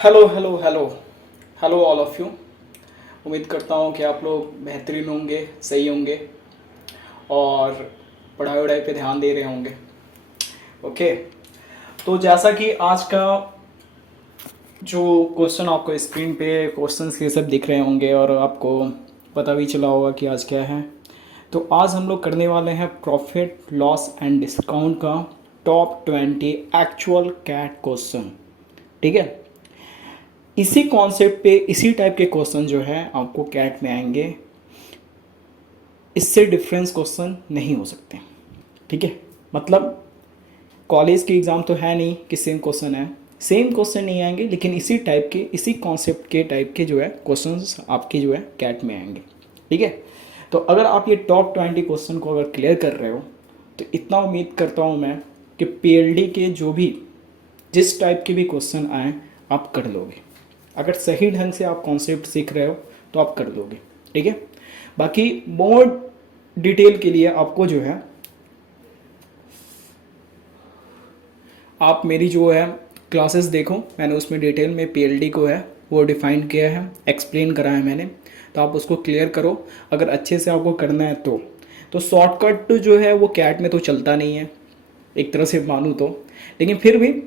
Hello hello hello hello all of you. उम्मीद करता हूँ कि आप लोग बेहतरीन होंगे, सही होंगे और पढ़ाई वढ़ाई पे ध्यान दे रहे होंगे। ओके, तो जैसा कि आज का जो क्वेश्चन आपको स्क्रीन पे क्वेश्चंस ये सब दिख रहे होंगे और आपको पता भी चला होगा कि आज क्या है। तो आज हम लोग करने वाले हैं प्रॉफिट लॉस एंड डिस्काउंट का टॉप 20 एक्चुअल कैट क्वेश्चन। ठीक है, इसी कॉन्सेप्ट पे इसी टाइप के क्वेश्चन जो है आपको कैट में आएंगे। इससे डिफरेंस क्वेश्चन नहीं हो सकते। ठीक है, मतलब कॉलेज की एग्ज़ाम तो है नहीं कि सेम क्वेश्चन है, सेम क्वेश्चन नहीं आएंगे, लेकिन इसी टाइप के इसी कॉन्सेप्ट के टाइप के जो है क्वेश्चंस आपके जो है कैट में आएंगे। ठीक है, तो अगर आप ये टॉप 20 क्वेश्चन को अगर क्लियर कर रहे हो तो इतना उम्मीद करता हूँ मैं कि पीएलडी के जो भी जिस टाइप के भी क्वेश्चन आए आप कर लोगे। अगर सही ढंग से आप कॉन्सेप्ट सीख रहे हो तो आप कर लोगे। ठीक है, बाकी मोर डिटेल के लिए आपको जो है आप मेरी जो है क्लासेस देखो, मैंने उसमें डिटेल में पीएलडी को है वो डिफाइन किया है, एक्सप्लेन करा है मैंने, तो आप उसको क्लियर करो। अगर अच्छे से आपको करना है तो शॉर्टकट जो है वो कैट में तो चलता नहीं है एक तरह से मानूँ तो, लेकिन फिर भी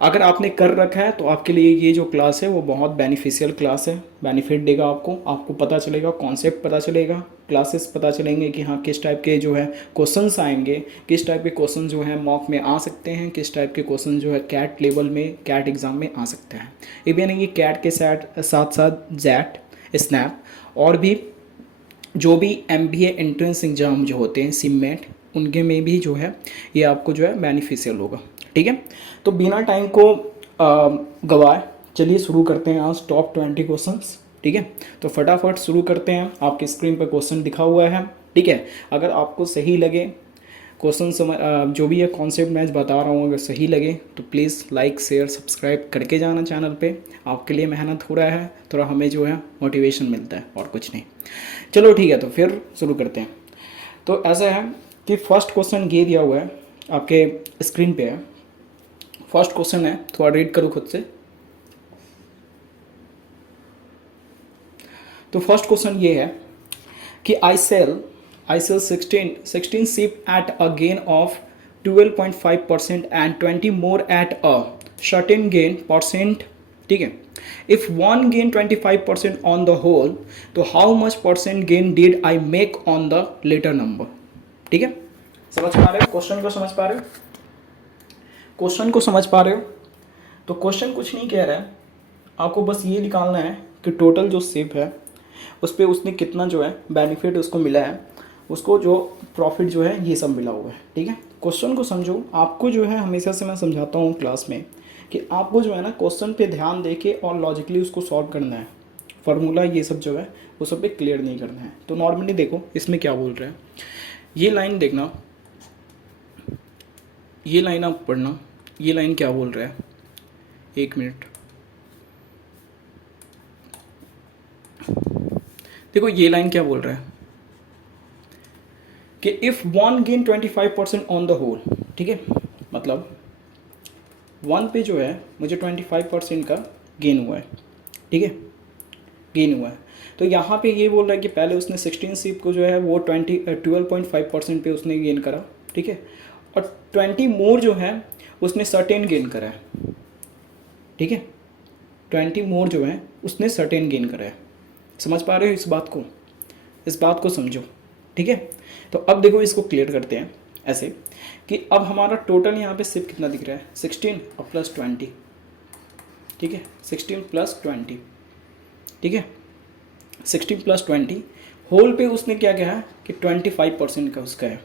अगर आपने कर रखा है तो आपके लिए ये जो क्लास है वो बहुत बेनिफिशियल क्लास है। बेनिफिट देगा आपको, आपको पता चलेगा, कॉन्सेप्ट पता चलेगा, क्लासेस पता चलेंगे कि हाँ किस टाइप के जो है क्वेश्चंस आएंगे, किस टाइप के क्वेश्चन जो है मॉक में आ सकते हैं, किस टाइप के क्वेश्चन जो है कैट लेवल में कैट एग्ज़ाम में आ सकते हैं। इवन ये कैट के साथ साथ जैट, स्नैप और भी जो भी एमबीए एंट्रेंस एग्ज़ाम जो होते हैं सिममेट, उनके में भी जो है ये आपको जो है बेनिफिशियल होगा। ठीक है, तो बिना टाइम को गवाए चलिए शुरू करते हैं आज टॉप 20 क्वेश्चंस। ठीक है, तो फटाफट शुरू करते हैं। आपकी स्क्रीन पर क्वेश्चन दिखा हुआ है। ठीक है, अगर आपको सही लगे क्वेश्चन जो भी है कॉन्सेप्ट मैं बता रहा हूँ, अगर सही लगे तो प्लीज़ लाइक शेयर सब्सक्राइब करके जाना चैनल पे। आपके लिए मेहनत हो रहा है, थोड़ा हमें जो है मोटिवेशन मिलता है और कुछ नहीं। चलो ठीक है, तो फिर शुरू करते हैं। तो ऐसा है कि फर्स्ट क्वेश्चन ये दिया हुआ है आपके स्क्रीन पे है। फर्स्ट क्वेश्चन है, थोड़ा रीड करो खुद से। तो फर्स्ट क्वेश्चन ये है कि I sell 16 sheep at a gain of 12.5% and 20 more at a certain gain percent. ठीक है, if one gain 25% on the whole, तो how much percent gain did I make on the later number? ठीक है, समझ पा रहे हो question को? समझ पा रहे हो क्वेश्चन को? समझ पा रहे हो? तो क्वेश्चन कुछ नहीं कह रहा है, आपको बस ये निकालना है कि टोटल जो शेप है उस पर उसने कितना जो है बेनिफिट उसको मिला है, उसको जो प्रॉफिट जो है ये सब मिला हुआ है। ठीक है, क्वेश्चन को समझो। आपको जो है हमेशा से मैं समझाता हूँ क्लास में कि आपको जो है ना क्वेश्चन पे ध्यान दे के और लॉजिकली उसको सॉल्व करना है। फार्मूला ये सब जो है वो सब पे क्लियर नहीं करना है। तो नॉर्मली देखो इसमें क्या बोल रहा है, ये लाइन देखना, ये लाइन आप पढ़ना, ये लाइन क्या बोल रहा है, एक मिनट देखो ये लाइन क्या बोल रहा है कि if one gain 25% on the whole. ठीक है, मतलब वन पे जो है मुझे 25% का गेन हुआ है। ठीक है, गेन हुआ है। तो यहाँ पे ये बोल रहा है कि पहले उसने 16 सीप को जो है वो 12.5% पे उसने गेन करा। ठीक है, और 20 मोर जो है उसने सर्टेन गेन करा है। ठीक है, 20 मोर जो है उसने सर्टेन गेन करा है। समझ पा रहे हो इस बात को? इस बात को समझो। ठीक है, तो अब देखो इसको क्लियर करते हैं ऐसे कि अब हमारा टोटल यहाँ पे सिर्फ कितना दिख रहा है, 16 और प्लस 20। ठीक है, 16 प्लस 20। ठीक है, 16 प्लस 20 होल पे उसने क्या कहा है कि 25% का उसका है,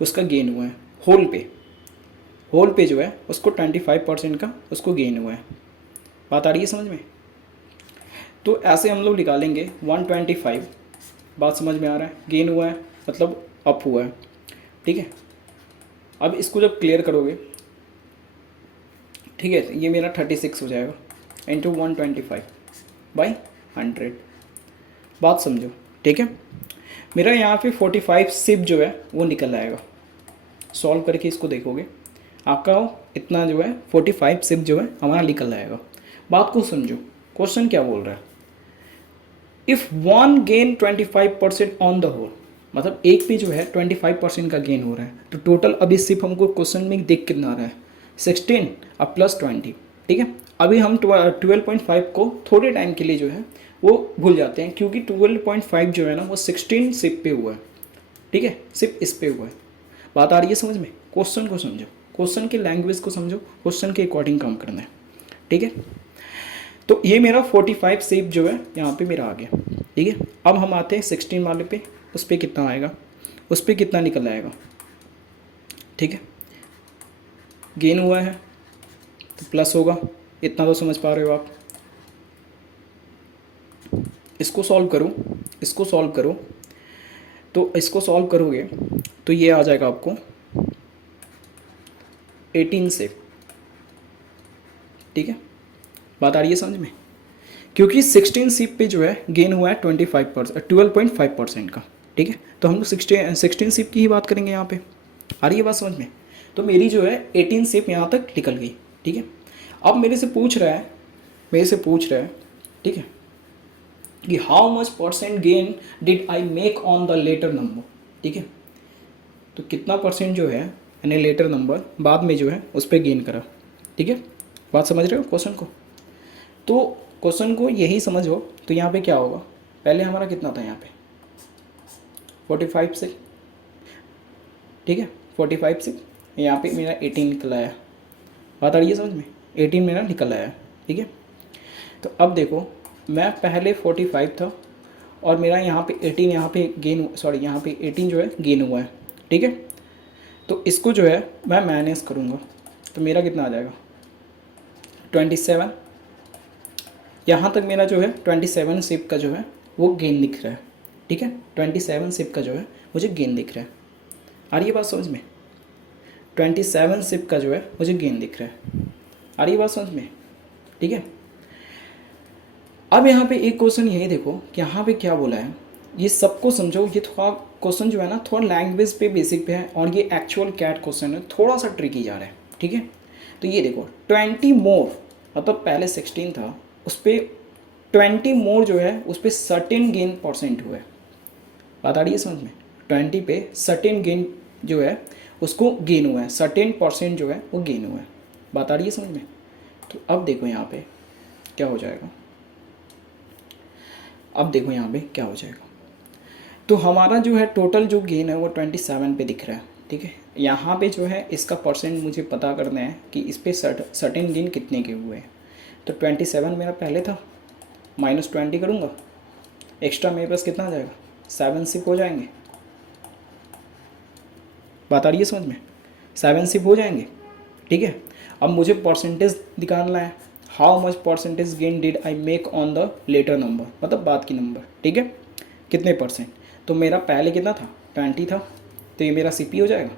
उसका गेन हुआ है। होल पे जो है उसको 25% का उसको गेन हुआ है। बात आ रही है समझ में? तो ऐसे हम लोग निकालेंगे 125। बात समझ में आ रहा है? गेन हुआ है मतलब अप हुआ है। ठीक है, अब इसको जब क्लियर करोगे, ठीक है, ये मेरा 36 हो जाएगा इंटू 125/100। बात समझो। ठीक है, मेरा यहाँ पे 45 सिप जो है वो निकल आएगा। सॉल्व करके इसको देखोगे आपका इतना जो है 45 सिप जो है हमारा निकल आएगा। बात को समझो, क्वेश्चन क्या बोल रहा है, if one gain 25% on the whole, मतलब एक पे जो है 25% का गेन हो रहा है, तो टोटल अभी सिर्फ हमको क्वेश्चन में देख कितना आ रहा है 16 अब प्लस 20, ठीक है। अभी हम 12.5 को थोड़े टाइम के लिए जो है वो भूल जाते हैं, क्योंकि 12.5 जो है ना वो 16 सिप पे हुआ है, ठीक है, सिर्फ इस पे हुआ है। बात आ रही है समझ में, क्वेश्चन को समझो, क्वेश्चन की लैंग्वेज को समझो, क्वेश्चन के अकॉर्डिंग काम करना है, ठीक है। तो ये मेरा 45 सेप जो है यहाँ पे मेरा आ गया, ठीक है। अब हम आते हैं 16 वाले पे, उस पर कितना आएगा, उस पर कितना निकल आएगा, ठीक है। गेन हुआ है तो प्लस होगा, इतना तो समझ पा रहे हो आप। इसको सॉल्व करो, इसको सॉल्व करो, तो इसको सॉल्व करोगे तो ये आ जाएगा आपको 18 से, ठीक है। बात आ रही है समझ में, क्योंकि 16 सीप पे जो है गेन हुआ है 12.5% का, ठीक है। तो हम लोग 16 सीप की ही बात करेंगे यहाँ पे, आ रही है बात समझ में। तो मेरी जो है 18 सीप यहाँ तक निकल गई, ठीक है। अब मेरे से पूछ रहा है, ठीक है, कि how much percent gain did I make on the latter number, ठीक है। तो कितना परसेंट जो है यानी लेटर नंबर बाद में जो है उस पर गेन करा, ठीक है। बात समझ रहे हो क्वेश्चन को, तो क्वेश्चन को यही समझो। तो यहाँ पे क्या होगा, पहले हमारा कितना था यहाँ पे 45 से, ठीक है, 45 से यहाँ पे मेरा 18 निकल आया। बात आ रही है समझ में, 18 मेरा निकल आया, ठीक है। तो अब देखो मैं पहले 45 था और मेरा यहाँ पे 18 यहाँ पे गेन, सॉरी यहाँ पे 18 जो है गेन हुआ है, ठीक है। तो इसको जो है मैं माइनस करूँगा तो मेरा कितना आ जाएगा 27। यहाँ तक मेरा जो है 27 सिप का जो है वो गेन दिख रहा है, ठीक है। 27 सिप का जो है मुझे गेन दिख रहा है, आ रही है बात समझ में। 27 सिप का जो है मुझे गेन दिख रहा है, आ रही है बात समझ में, ठीक है। अब यहाँ पे एक क्वेश्चन यही देखो कि यहाँ पे क्या बोला है, ये सबको समझो। ये थोड़ा क्वेश्चन जो है ना थोड़ा लैंग्वेज पे बेसिक पे है और ये एक्चुअल कैट क्वेश्चन है, थोड़ा सा ट्रिकी जा रहा है, ठीक है। तो ये देखो 20 मोर, मतलब पहले 16 था उस पर 20 मोर जो है उस पर सर्टेन गेन परसेंट हुआ है। बात आ रही है समझ में, 20 पे सर्टेन गेन जो है उसको गेन हुआ है, सर्टेन परसेंट जो है वो गेन हुआ है। बात आ रही है समझ में। तो अब देखो यहाँ पे क्या हो जाएगा, अब देखो यहाँ पे क्या हो जाएगा। तो हमारा जो है टोटल जो गेन है वो 27 पे दिख रहा है, ठीक है। यहाँ पे जो है इसका परसेंट मुझे पता करना है कि इस पर सर्टेन गेन कितने के हुए हैं। तो 27 मेरा पहले था, -20 करूँगा, एक्स्ट्रा मेरे पास कितना आ जाएगा 7 सिप हो जाएंगे। बात आ रही है समझ में, 7 सिप हो जाएंगे, ठीक है। अब मुझे परसेंटेज निकालना है, how much percentage gain did I make on the latter number, मतलब बाद की नंबर, ठीक है, कितने परसेंट। तो मेरा पहले कितना था 20 था, तो ये मेरा सीपी हो जाएगा,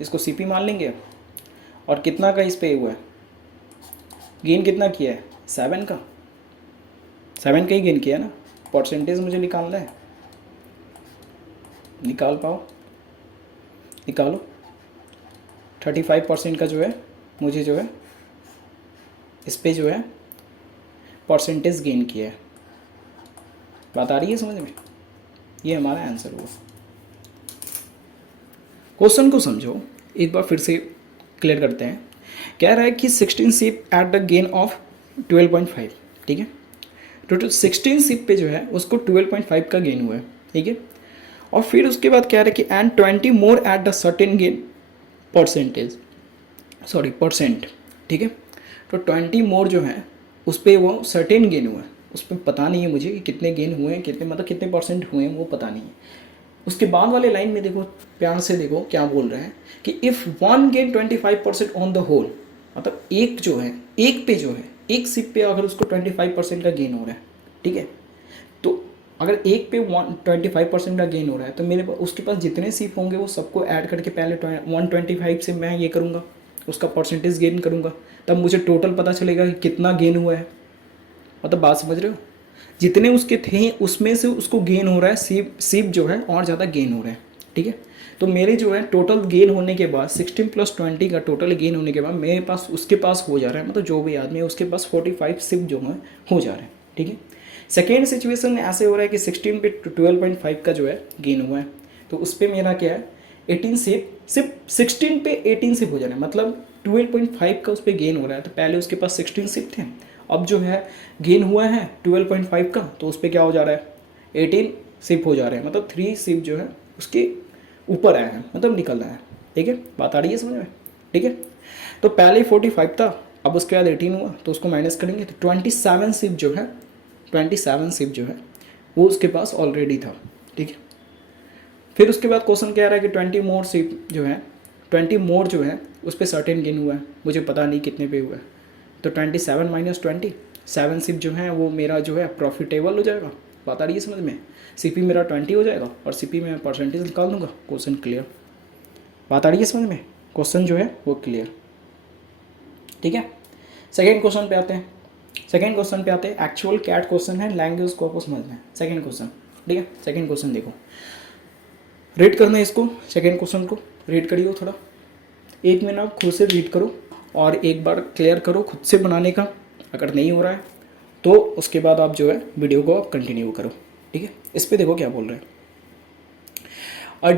इसको सीपी मान लेंगे। और कितना का इस पे हुआ है गेन, कितना किया है 7 का, 7 का ही गेन किया ना। परसेंटेज मुझे निकालना है, निकाल पाओ, निकालो। 35% का जो है मुझे जो है इस पे जो है परसेंटेज गेन किया है। बात आ रही है समझ में, ये हमारा आंसर हुआ। क्वेश्चन को समझो एक बार फिर से क्लियर करते हैं। कह रहा है कि 16 सिप एट द गेन ऑफ 12.5, ठीक है। टोटल 16 सिप पे जो है उसको 12.5 का गेन हुआ है, ठीक है। और फिर उसके बाद कह रहा है कि and 20 more at the certain gain percentage, sorry percent, ठीक है। तो 20 मोर जो है उस पर वो सर्टेन गेन हुआ है, उस पर पता नहीं है मुझे कि कितने गेन हुए हैं, कितने मतलब कितने परसेंट हुए हैं वो पता नहीं है। उसके बाद वाले लाइन में देखो, प्यार से देखो क्या बोल रहे हैं कि if one gain 25% on the whole, मतलब एक जो है एक पे जो है एक सिप पे अगर उसको 25% का गेन हो रहा है, ठीक है। तो अगर एक पे 25% का गेन हो रहा है तो मेरे पास उसके पास जितने सिप होंगे वो सबको ऐड करके पहले 125 से मैं ये करूँगा, उसका परसेंटेज गेन करूँगा, तब मुझे टोटल पता चलेगा कि कितना गेन हुआ है। मतलब बात समझ रहे हो, जितने उसके थे उसमें से उसको गेन हो रहा है, सिप जो है और ज़्यादा गेन हो रहा है, ठीक है। तो मेरे जो है टोटल गेन होने के बाद 16 + 20 का टोटल गेन होने के बाद मेरे पास उसके पास हो जा रहा है, मतलब जो भी आदमी है उसके पास 45 सिप जो है हो जा रहा है, ठीक है। सेकेंड सिचुएशन में ऐसे हो रहा है कि 16 पे 12.5 का जो है गेन हुआ है, तो उस पर मेरा क्या है 18 सिप, सिर्फ 16 पे 18 सिप हो जा रहा है, मतलब 12.5 का उस पर गेन हो रहा है। तो पहले उसके पास 16 सिप थे, अब जो है गेन हुआ है 12.5 का, तो उस पर क्या हो जा रहा है 18 सिप हो जा रहे हैं, मतलब 3 सिप जो है उसके ऊपर आया है, मतलब निकल रहा है, ठीक है। बात आ रही है समझ में, ठीक है। तो पहले 45 था, अब उसके बाद 18 हुआ, तो उसको माइनस करेंगे तो 27 सिप जो है, 27 सिप जो है वो उसके पास ऑलरेडी था, ठीक है। फिर उसके बाद क्वेश्चन कह रहा है कि 20 मोर सिप जो है, 20 मोर जो है उस पर सर्टेन गेन हुआ है, मुझे पता नहीं कितने पे हुआ है। तो 27 - 20, 7 सिप जो है वो मेरा जो है प्रॉफिटेबल हो जाएगा। बात आ रही है समझ में, सीपी मेरा 20 हो जाएगा और सीपी में परसेंटेज निकाल दूंगा, क्वेश्चन क्लियर। बात आ रही है समझ में, क्वेश्चन जो है वो क्लियर, ठीक है। सेकेंड क्वेश्चन पे आते हैं। सेकेंड क्वेश्चन पे आते हैं, एक्चुअल कैट क्वेश्चन है, लैंग्वेज को आपको समझना है। सेकेंड क्वेश्चन, ठीक है। सेकेंड क्वेश्चन देखो, रीड करना है इसको, सेकेंड क्वेश्चन को रीड करिए थोड़ा, 1 मिनट आप खुद से रीड करो और एक बार क्लियर करो खुद से बनाने का। अगर नहीं हो रहा है तो उसके बाद आप जो है वीडियो को आप कंटिन्यू करो, ठीक है। इस पे देखो क्या बोल रहे हैं, a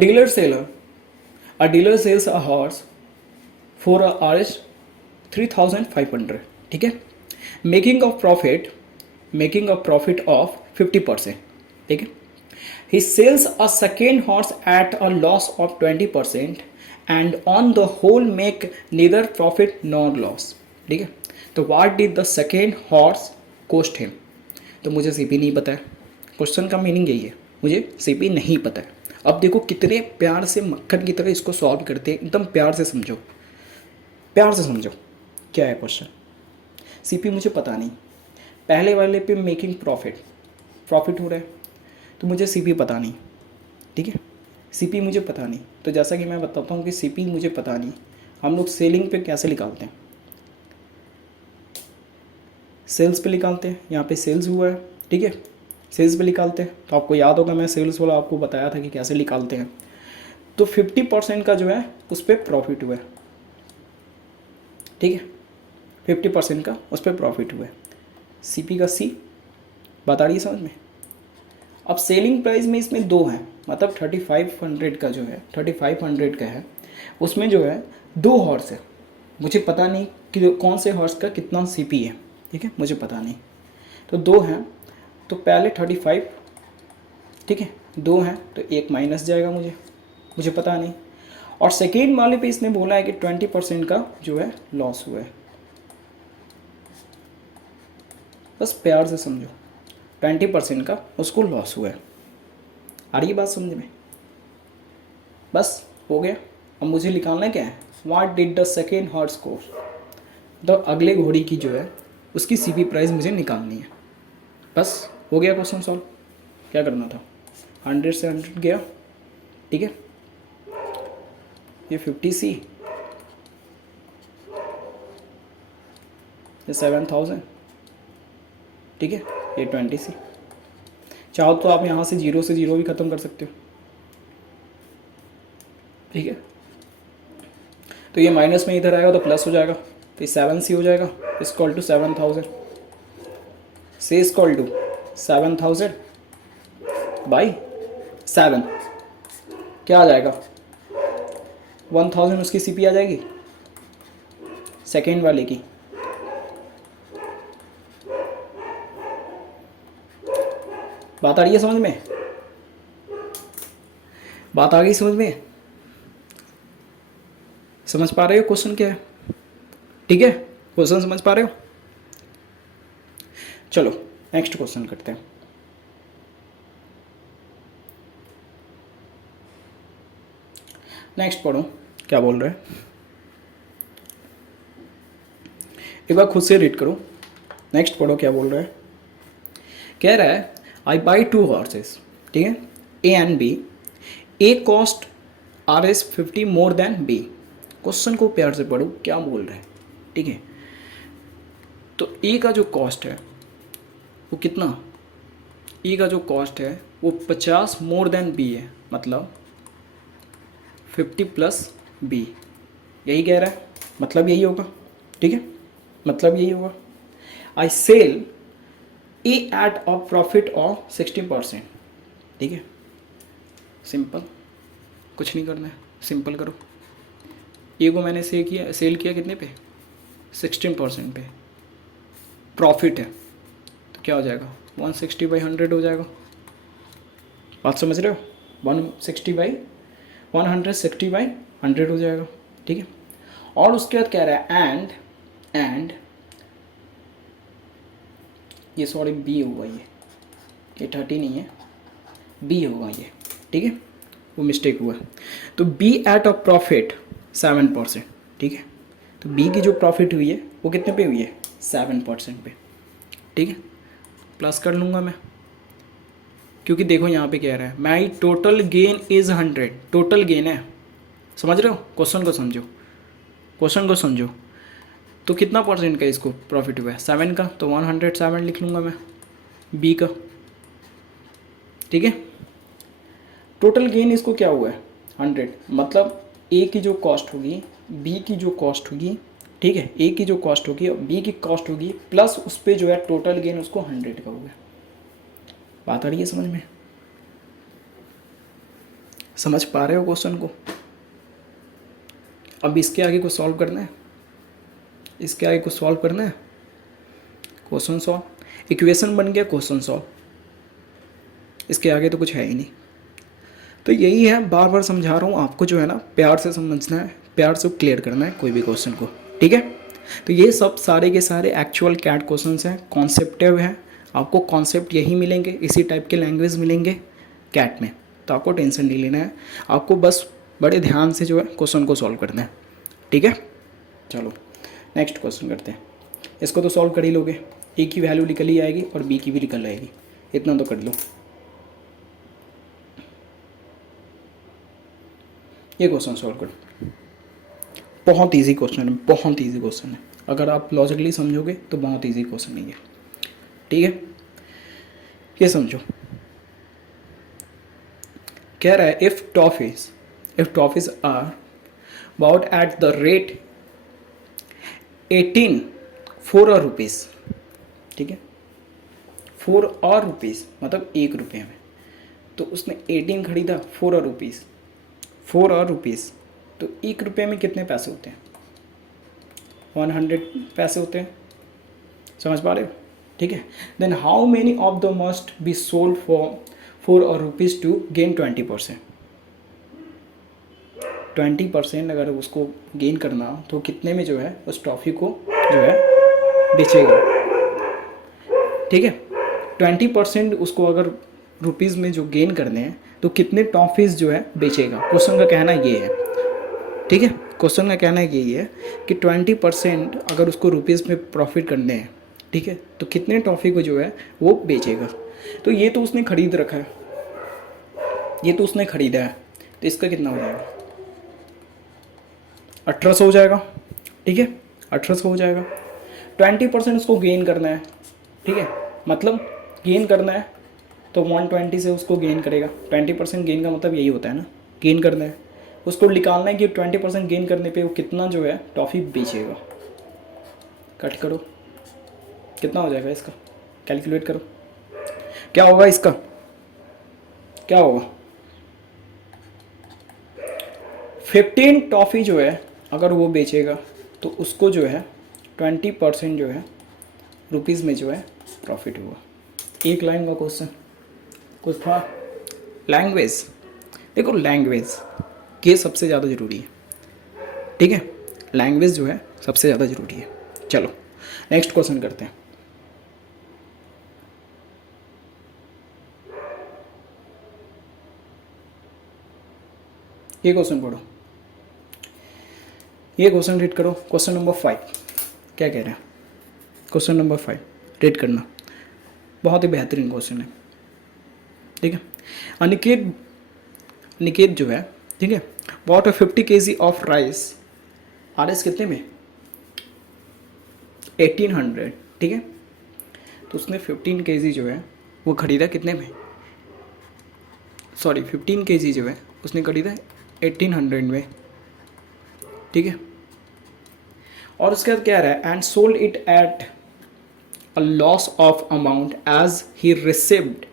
dealer sells a horse for a आर्स 3500, ठीक है, मेकिंग अ प्रॉफिट ऑफ 50%, ठीक है। He sells a second horse at a loss of 20% and on the whole make neither profit nor loss, ठीक है। तो what did the second horse cost him? तो मुझे सीपी नहीं पता है, क्वेश्चन का मीनिंग यही है, मुझे सीपी नहीं पता है। अब देखो कितने प्यार से मक्खन की तरह इसको सॉल्व करते हैं, एकदम प्यार से समझो, प्यार से समझो क्या है क्वेश्चन। सीपी मुझे पता नहीं, पहले वाले पे मेकिंग प्रॉफिट हो रहा है, तो मुझे सीपी पता नहीं, ठीक है। सीपी मुझे पता नहीं, तो जैसा कि मैं बताता हूँ कि सीपी मुझे पता नहीं, हम लोग सेलिंग पे कैसे निकालते हैं, सेल्स पे निकालते हैं। यहाँ पे सेल्स हुआ है, ठीक है, सेल्स पे निकालते हैं। तो आपको याद होगा मैं सेल्स वाला आपको बताया था कि कैसे निकालते हैं। तो 50% का जो है उस पर प्रॉफिट हुआ है, ठीक है, 50% का उस पर प्रॉफिट हुआ है, सीपी का सी। बता रही है समझ में। अब सेलिंग प्राइस में इसमें दो हैं, मतलब 3500 का जो है 3500 का है, उसमें जो है 2 हॉर्स है, मुझे पता नहीं कि कौन से हॉर्स का कितना सीपी है, ठीक है, मुझे पता नहीं। तो 2 हैं, तो पहले 35, ठीक है, 2 हैं तो 1 माइनस जाएगा, मुझे पता नहीं। और सेकेंड वाले पे इसने बोला है कि 20% का जो है लॉस हुआ है, बस प्यार से समझो, 20% का उसको लॉस हुआ है। आ रही है बात समझ में, बस हो गया। अब मुझे निकालना क्या है, what did the second horse cost, the अगले घोड़ी की जो है उसकी सीपी प्राइस मुझे निकालनी है, बस हो गया क्वेश्चन सॉल्व। क्या करना था, 100 से 100 गया, ठीक है, ये 50C, ये 7000, ठीक है, ये 20C। चाहो तो आप यहाँ से 0 से 0 भी ख़त्म कर सकते हो, ठीक है। तो ये माइनस में इधर आएगा तो प्लस हो जाएगा, तो ये 7C हो जाएगा, इक्वल टू 7000, से इक्वल टू 7000 बाई 7, क्या आ जाएगा 1000 उसकी सीपी आ जाएगी सेकेंड वाले की। बात आ रही है समझ में, बात आ गई समझ में, समझ पा रहे हो क्वेश्चन क्या है, ठीक है, क्वेश्चन समझ पा रहे हो। चलो नेक्स्ट क्वेश्चन करते हैं। नेक्स्ट पढ़ो क्या बोल रहे हैं, एक बार खुद से रीड करो, नेक्स्ट पढ़ो क्या बोल रहा है। कह रहा है आई बाई 2 हॉर्सेस, ठीक है, A and B, A cost Rs 50 more than B. Question को प्यार से पढ़ो क्या बोल रहे हैं, ठीक है। तो ए का जो कॉस्ट है वो कितना, ए का जो कॉस्ट है वो 50 मोर देन बी है, मतलब 50 प्लस बी, यही कह रहा है, मतलब यही होगा, ठीक है, मतलब यही होगा। I sell a at a profit of 60%, ठीक है, सिंपल, कुछ नहीं करना है, सिंपल करो। ए को मैंने सेल किया कितने पे, 16% पे, प्रॉफिट है, तो क्या हो जाएगा 160/100 हो जाएगा। बात समझ रहे हो, 160/100 हो जाएगा, ठीक है। और उसके बाद कह रहा है एंड ये सॉरी बी होगा, ये 30 नहीं है, बी होगा ये, ठीक है, वो मिस्टेक हुआ। तो बी एट अ प्रॉफिट 7%, ठीक है, तो बी की जो प्रॉफिट हुई है वो कितने पे हुई है, 7% पे, ठीक है, प्लस कर लूँगा मैं, क्योंकि देखो यहाँ पे कह रहा है माई total gain is 100, total gain है, समझ रहे हो, क्वेश्चन को समझो, क्वेश्चन को समझो। तो कितना परसेंट का इसको प्रॉफिट हुआ है, 7 का, तो 107 लिख लूँगा मैं बी का, ठीक है। टोटल गेन इसको क्या हुआ है 100, मतलब ए की जो कॉस्ट होगी, बी की जो कॉस्ट होगी, ठीक है, ए की जो कॉस्ट होगी और बी की कॉस्ट होगी, प्लस उस पर जो है टोटल गेन उसको 100 का होगा। बात आ रही है समझ में, समझ पा रहे हो क्वेश्चन को। अब इसके आगे को सॉल्व करना है, इसके आगे को सॉल्व करना है, क्वेश्चन सॉल्व, इक्वेशन बन गया, क्वेश्चन सॉल्व, इसके आगे तो कुछ है ही नहीं। तो यही है, बार बार समझा रहा हूँ आपको, जो है ना प्यार से समझना है, प्यार से क्लियर करना है कोई भी क्वेश्चन को, ठीक है। तो ये सब सारे के सारे एक्चुअल कैट क्वेश्चंस हैं, कॉन्सेप्टिव है, आपको कॉन्सेप्ट यही मिलेंगे, इसी टाइप के लैंग्वेज मिलेंगे कैट में, तो आपको टेंशन नहीं लेना है, आपको बस बड़े ध्यान से जो है क्वेश्चन को सॉल्व करना है, ठीक है। चलो नेक्स्ट क्वेश्चन करते हैं, इसको तो सॉल्व कर ही लोगे, ए की वैल्यू निकल ही आएगी और बी की भी निकल आएगी, इतना तो कर लो। ये क्वेश्चन सॉल्व करो, बहुत इजी क्वेश्चन है, बहुत इजी क्वेश्चन है, अगर आप लॉजिकली समझोगे तो बहुत इजी क्वेश्चन है ये, ठीक है। ये समझो, कह रहा है if toffees are bought at the rate 18 4 rupees, ठीक है, 4 रुपीज़ मतलब 1 रुपये में, तो उसने 18 खरीदा 4 रुपीज़, 4 रुपीज़, तो 1 रुपये में कितने पैसे होते हैं, 100 पैसे होते हैं, समझ पा रहे हो, ठीक है। Then how many of the must be sold for 4 rupees to gain 20%, 20% अगर उसको गेन करना हो तो कितने में जो है उस टॉफ़ी को जो है बेचेगा, ठीक है। 20% उसको अगर रुपीज़ में जो गेन करने हैं तो कितने टॉफ़ीज़ जो है बेचेगा, क्वेश्चन का कहना ये है, ठीक है, क्वेश्चन का कहना यही है कि 20% अगर उसको रुपीज़ में प्रॉफिट करने हैं, ठीक है, तो कितने टॉफ़ी को जो है वो बेचेगा। तो ये तो उसने ख़रीद रखा है, ये तो उसने ख़रीदा है, तो इसका कितना हो जाएगा, 1800 हो जाएगा, ठीक है, 1800 हो जाएगा। 20% उसको गेन करना है, ठीक है, मतलब गेन करना है तो 120 से उसको गेन करेगा, 20% गेन का मतलब यही होता है ना, गेन करना है, उसको निकालना है कि 20% गेन करने पे वो कितना जो है टॉफ़ी बेचेगा। कट करो, कितना हो जाएगा इसका, कैलकुलेट करो, क्या होगा इसका, क्या होगा, 15 टॉफ़ी जो है अगर वो बेचेगा तो उसको जो है 20% जो है रुपीज़ में जो है प्रॉफिट हुआ। एक लाइन का क्वेश्चन, कुछ था, लैंग्वेज, देखो लैंग्वेज ये सबसे ज़्यादा ज़रूरी है, ठीक है, लैंग्वेज जो है सबसे ज़्यादा ज़रूरी है। चलो नेक्स्ट क्वेश्चन करते हैं, ये क्वेश्चन पढ़ो, ये क्वेश्चन रीड करो, क्वेश्चन नंबर 5 क्या कह रहे हैं, क्वेश्चन नंबर 5 रीड करना, बहुत ही बेहतरीन क्वेश्चन है, ठीक है। अनिकेत जो है, ठीक है, bought 50 kg of rice, RS कितने में 1800, ठीक है, तो उसने 15 kg जो है वो ख़रीदा कितने में, सॉरी 15 kg जो है उसने खरीदा 1800 में, ठीक है। और उसके बाद क्या रहा है, and sold it at a loss of amount as he received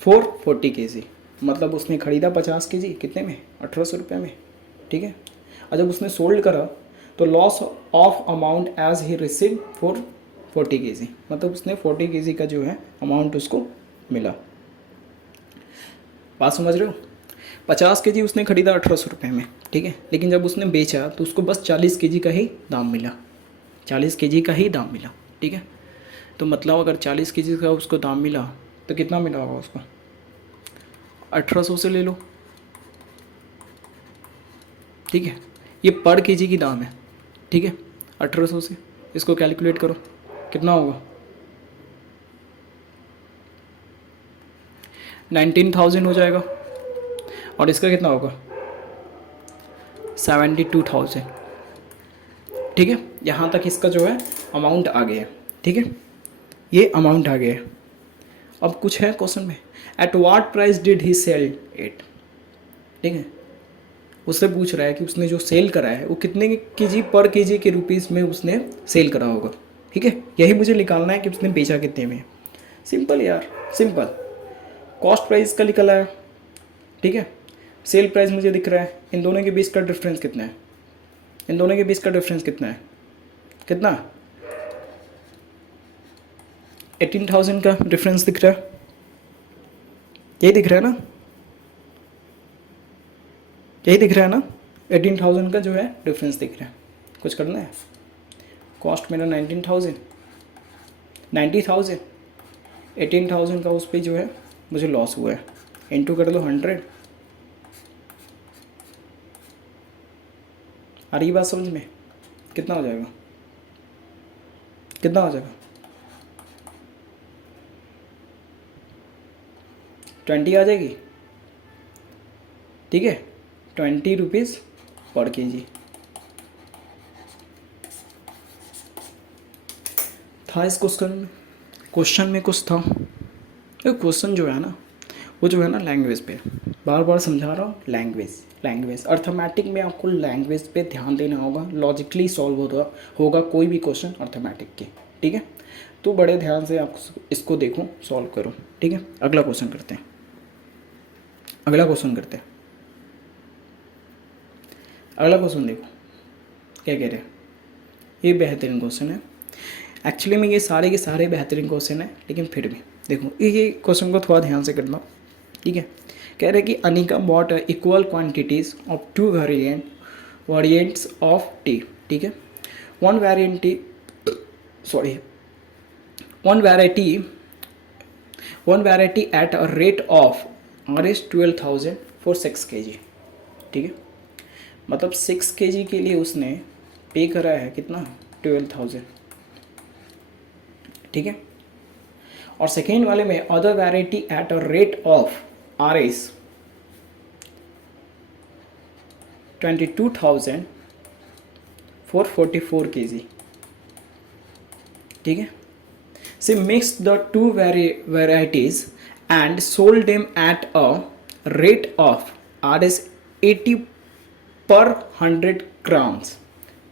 for 40 kg। मतलब उसने खरीदा 50 kg कितने में, 1800 रुपये में, ठीक है। और जब उसने सोल्ड करा तो loss of amount as he received for 40 kg, मतलब उसने 40 kg का जो है अमाउंट उसको मिला। बात समझ रहे हो। 50 kg उसने खरीदा 1800 रुपये में, ठीक है, लेकिन जब उसने बेचा तो उसको बस 40 kg का ही दाम मिला, 40 kg का ही दाम मिला, ठीक है। तो मतलब अगर 40 kg का उसको दाम मिला तो कितना मिला होगा उसको, 1800 से ले लो, ठीक है। ये पर केजी की दाम है, ठीक है। 1800 से इसको कैलकुलेट करो कितना होगा, 19,000 हो जाएगा। और इसका कितना होगा, 72,000, ठीक है। यहाँ तक इसका जो है अमाउंट आ गया, ठीक है, ये अमाउंट आ गया। अब कुछ है क्वेश्चन में, at what price did he sell it, ठीक है। उससे पूछ रहा है कि उसने जो सेल करा है वो कितने केजी पर केजी के रुपीज़ में उसने सेल करा होगा, ठीक है। यही मुझे निकालना है कि उसने बेचा कितने में। सिंपल यार, सिंपल। कॉस्ट प्राइस का निकला है, ठीक है। सेल प्राइस मुझे दिख रहा है, इन दोनों के बीच का डिफरेंस कितना है, इन दोनों के बीच का डिफरेंस कितना है, कितना, 18,000 का डिफरेंस दिख रहा है, यही दिख रहा है ना, यही दिख रहा है ना, 18,000 का जो है डिफरेंस दिख रहा है। कुछ करना है, कॉस्ट मेरा 19,000, 90,000, 18,000 का उस पर जो है मुझे लॉस हुआ है, इंटू कर लो 100। आ रही बात समझ में, कितना हो जाएगा, कितना हो जाएगा, 20 आ जाएगी, ठीक है, 20 रुपीज़ पर केजी। था इस क्वेश्चन में कुछ था। ये क्वेश्चन जो है ना वो जो है ना लैंग्वेज पे, बार बार समझा रहा हूँ, लैंग्वेज लैंग्वेज। अर्थमेटिक में आपको लैंग्वेज पे ध्यान देना होगा, लॉजिकली सॉल्व होगा कोई भी क्वेश्चन अर्थमेटिक के, ठीक है। तो बड़े ध्यान से आप इसको देखो, सॉल्व करो, ठीक है। अगला क्वेश्चन करते हैं, अगला क्वेश्चन करते हैं, अगला क्वेश्चन देखो क्या कह रहे हैं। ये बेहतरीन क्वेश्चन है, एक्चुअली में ये सारे के सारे बेहतरीन क्वेश्चन है, लेकिन फिर भी देखो ये क्वेश्चन को थोड़ा ध्यान से करना, ठीक है। कह रहे हैं कि Anika bought equal quantities of two variants of tea, ठीक है। One variety sorry one variety at a rate of Rs 12,000 for 6 kg, ठीक है। मतलब 6 kg के लिए उसने पे करा है कितना, 12,000, ठीक है। और सेकेंड वाले में other variety at a rate of Rs 22,000 for 44 kg, ठीक है। She mixed the two varieties and sold them at a rate of Rs 80 per 100 grams,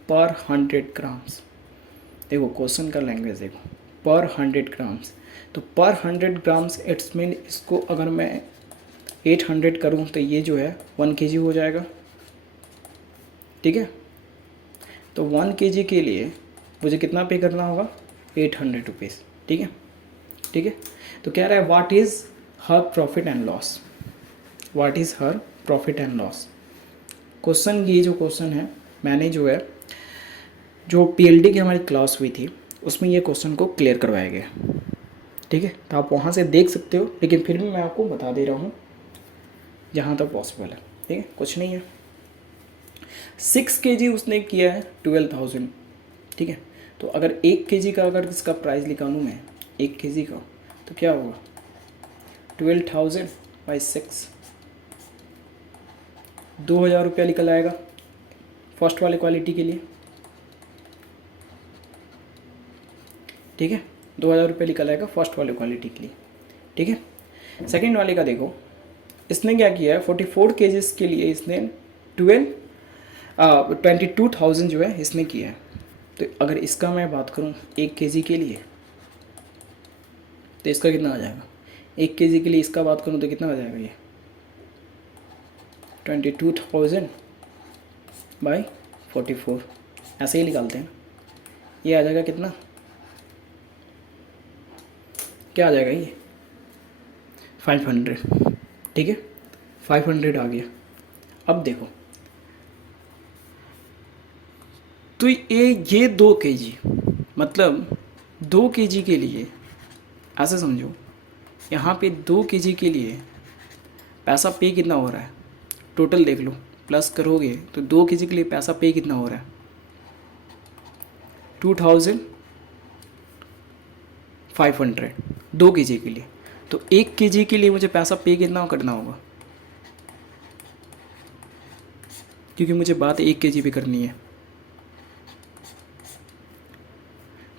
पर 100 ग्राम्स। देखो क्वेश्चन का लैंग्वेज देखो, पर 100 ग्राम्स, तो पर 100 ग्राम्स इट्स मीन इसको अगर मैं 800 करूँ तो ये जो है 1 kg हो जाएगा, ठीक है। तो 1 kg के लिए मुझे कितना पे करना होगा, 800 रुपीज़, ठीक है, ठीक है। तो कह रहा है what is her profit and loss, what is her profit and loss. Question ये जो क्वेश्चन है मैंने जो है जो पीएलडी की हमारी क्लास हुई थी उसमें ये क्वेश्चन को क्लियर करवाया गया, ठीक है। तो आप वहाँ से देख सकते हो, लेकिन फिर भी मैं आपको बता दे रहा हूँ जहाँ तक पॉसिबल है, ठीक है। कुछ नहीं है, 6 kg उसने किया है 12,000, ठीक है। तो अगर 1 kg का अगर इसका प्राइस निकालूँ मैं 1 kg का, तो क्या होगा, 12,000 बाई 6, 2,000 रुपया निकल आएगा फर्स्ट वाले क्वालिटी के लिए, ठीक है। 2,000 रुपये निकल आएगा फर्स्ट वाले क्वालिटी के लिए, ठीक है। सेकंड वाले का देखो, इसने क्या किया है 44 kgs के लिए इसने 22,000 जो है इसने किया है। तो अगर इसका मैं बात करूँ 1 केजी के लिए, तो इसका कितना आ जाएगा? 1 केजी के लिए इसका बात करूँ तो कितना आ जाएगा? ये 22,000 बाई 44, ऐसे ही निकालते हैं। ये आ जाएगा कितना? क्या आ जाएगा ये? 500। ठीक है, 500 आ गया। अब देखो, तो ये 2 केजी, मतलब 2 केजी के लिए ऐसे समझो, यहाँ पे 2 केजी के लिए पैसा पे कितना हो रहा है? टोटल देख लो, प्लस करोगे तो 2 केजी के लिए पैसा पे कितना हो रहा है? 2,500 2 केजी के लिए। तो 1 केजी के लिए मुझे पैसा पे कितना करना होगा? क्योंकि मुझे बात 1 केजी पे करनी है,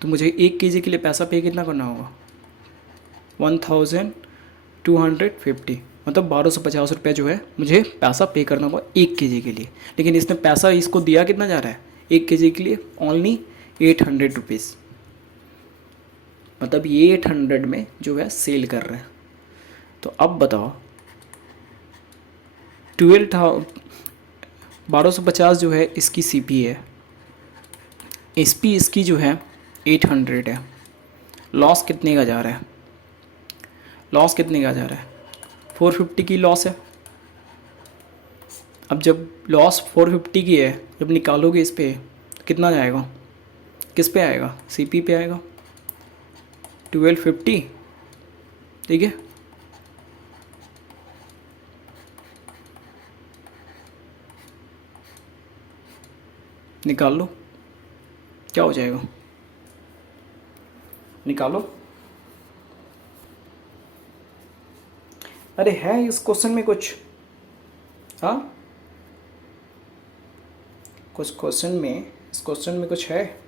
तो मुझे 1 केजी के लिए पैसा पे कितना करना होगा? 1,250, मतलब 1,250 रुपये जो है मुझे पैसा पे करना होगा 1 केजी के लिए। लेकिन इसने पैसा इसको दिया कितना जा रहा है 1 केजी के लिए? Only 800 rupees. मतलब ये 800 में जो है सेल कर रहे हैं। तो अब बताओ, 1250 जो है इसकी सीपी है, एसपी इसकी जो है 800 है। लॉस कितने का जा रहा है? लॉस कितने का जा रहा है? 450 की लॉस है। अब जब लॉस 450 की है, जब निकालोगे इस पे कितना जाएगा? किस पे आएगा? सीपी पे आएगा, 1250। ठीक है, निकाल लो, क्या हो जाएगा? निकालो। अरे है इस क्वेश्चन में कुछ? हाँ, कुछ क्वेश्चन में, इस क्वेश्चन में कुछ है?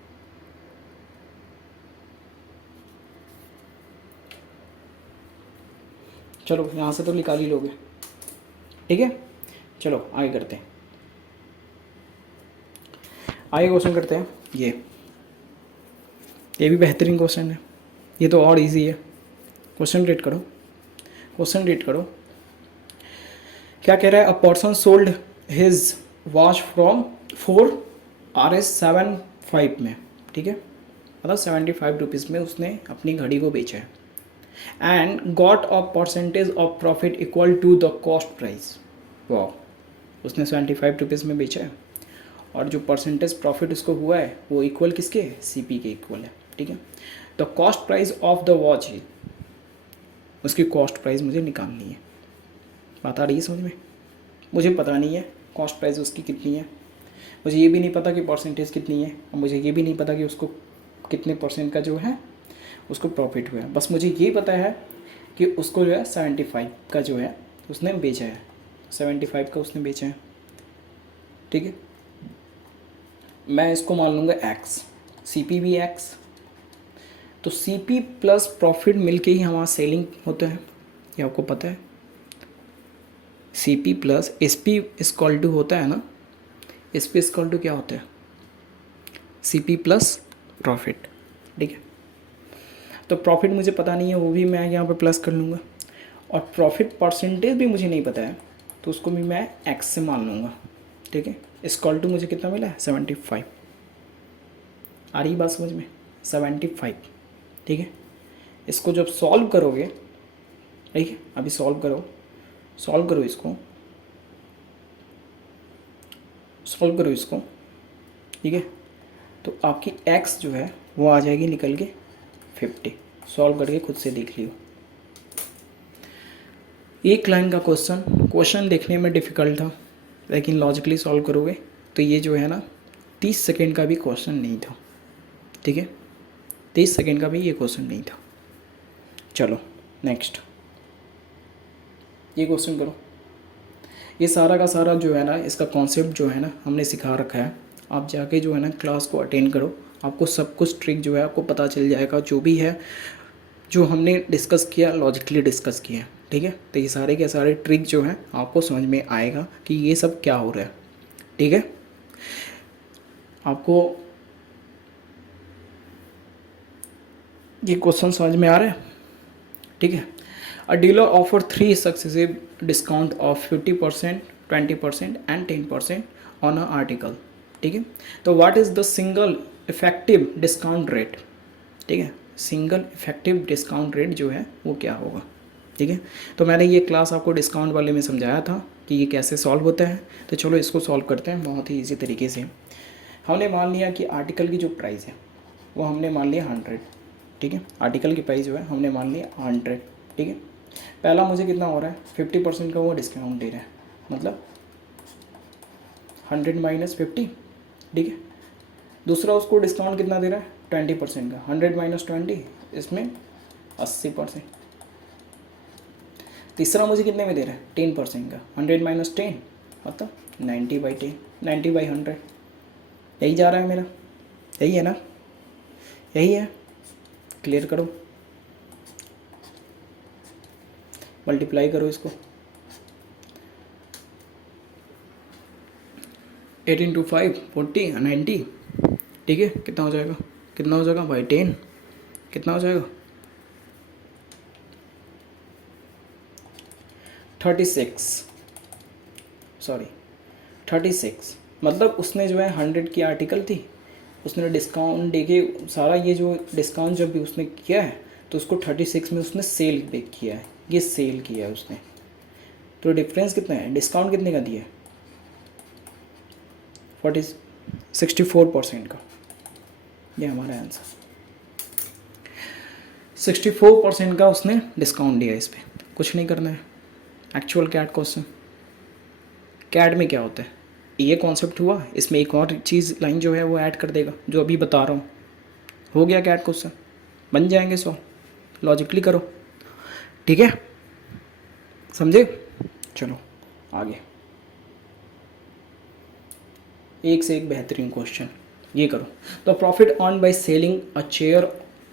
चलो यहाँ से तो निकाल ही लोगे। ठीक है, चलो आगे करते हैं, आगे क्वेश्चन करते हैं। ये भी बेहतरीन क्वेश्चन है, ये तो और इजी है। क्वेश्चन रीड करो, क्वेश्चन रीड करो। क्या कह रहा है? A person sold his watch from 4,Rs75 में। ठीक है, मतलब 75 रुपीज़ में उसने अपनी घड़ी को बेचा है। And got a percentage of profit equal to the cost price. वाह, उसने 75 रुपीज़ में बेचा है और जो परसेंटेज प्रॉफिट उसको हुआ है वो इक्वल किसके? सीपी के इक्वल है। ठीक है, the cost price of the watch, उसकी कॉस्ट प्राइस मुझे निकालनी है। बात आ रही है समझ में? मुझे पता नहीं है कॉस्ट प्राइस उसकी कितनी है, मुझे ये भी नहीं पता कि परसेंटेज कितनी है, और मुझे ये भी नहीं पता कि उसको कितने परसेंट का जो है उसको प्रॉफिट हुआ है। बस मुझे ये पता है कि उसको जो है 75 का जो है उसने बेचा है, 75 का उसने बेचा है। ठीक है, मैं इसको मान लूँगा एक्स, सीपी भी एक्स। तो सीपी प्लस प्रॉफिट मिलके ही हमारा सेलिंग होता है, ये आपको पता है। CP plus SP equal to होता है ना, एसपी इक्वल टू क्या होता है? CP plus profit. ठीक है, तो प्रॉफिट मुझे पता नहीं है, वो भी मैं यहाँ पे प्लस कर लूँगा। और प्रॉफिट परसेंटेज भी मुझे नहीं पता है, तो उसको भी मैं एक्स से मान लूँगा। ठीक है, इक्वल टू मुझे कितना मिला है? 75। आ रही बात समझ में? 75। ठीक है, इसको जब सॉल्व करोगे, ठीक है, अभी सॉल्व करो, सॉल्व करो इसको, सॉल्व करो इसको। ठीक है, तो आपकी एक्स जो है वो आ जाएगी निकल के 50। सॉल्व करके खुद से देख लियो। एक लाइन का क्वेश्चन, क्वेश्चन देखने में डिफ़िकल्ट था, लेकिन लॉजिकली सॉल्व करोगे तो ये जो है ना 30 सेकेंड का भी क्वेश्चन नहीं था। ठीक है, 30 सेकेंड का भी ये क्वेश्चन नहीं था। चलो नेक्स्ट, ये क्वेश्चन करो। ये सारा का सारा जो है ना, इसका कॉन्सेप्ट जो है ना हमने सिखा रखा है। आप जाके जो है ना क्लास को अटेंड करो, आपको सब कुछ ट्रिक जो है आपको पता चल जाएगा, जो भी है जो हमने डिस्कस किया लॉजिकली डिस्कस किया। ठीक है, तो ये सारे के सारे ट्रिक जो हैं आपको समझ में आएगा कि ये सब क्या हो रहा है। ठीक है, आपको ये क्वेश्चन समझ में आ रहा है? ठीक है। A dealer offer 3 successive discount of 50%, 20% and 10% on a article. ठीक है, तो what is the single effective discount rate? ठीक है, सिंगल इफेक्टिव डिस्काउंट रेट जो है वो क्या होगा? ठीक है, तो मैंने ये क्लास आपको डिस्काउंट वाले में समझाया था कि ये कैसे सॉल्व होता है। तो चलो इसको सॉल्व करते हैं बहुत ही ईजी तरीके से। हमने मान लिया कि आर्टिकल की जो प्राइस है वो हमने मान लिया 100। ठीक है, आर्टिकल की प्राइस जो है हमने मान लिया 100। ठीक है, पहला मुझे कितना हो रहा है, 50% का वो डिस्काउंट दे रहा है, मतलब 100 माइनस 50। ठीक है, दूसरा उसको डिस्काउंट कितना दे रहा है, 20% का, 100 माइनस 20, इसमें 80%। तीसरा मुझे कितने में दे रहा है, 10% का, 100 माइनस 10 मतलब 90/10, 90/100। यही जा रहा है मेरा, यही है ना, यही है। क्लियर करो, मल्टीप्लाई करो इसको, 8 इंटू 5 40 90। ठीक है, कितना हो जाएगा, कितना हो जाएगा भाई, 10, कितना हो जाएगा, 36, सॉरी 36। मतलब उसने जो है 100 की आर्टिकल थी, उसने डिस्काउंट देके सारा ये जो डिस्काउंट जब भी उसने किया है तो उसको 36 में उसने सेल पे किया है, ये सेल किया है उसने। तो डिफरेंस कितना है, डिस्काउंट कितने का दिया है, 64% का। ये हमारा आंसर, 64% का उसने डिस्काउंट दिया इस पर। कुछ नहीं करना है, एक्चुअल कैट क्वेश्चन। कैट में क्या होता है, ये कॉन्सेप्ट हुआ, इसमें एक और चीज़ लाइन जो है वो ऐड कर देगा जो अभी बता रहा हूँ। हो गया कैट क्वेश्चन, बन जाएंगे 100, लॉजिकली करो। ठीक है, समझे? चलो आगे, एक से एक बेहतरीन क्वेश्चन ये करो। तो profit earn by selling a chair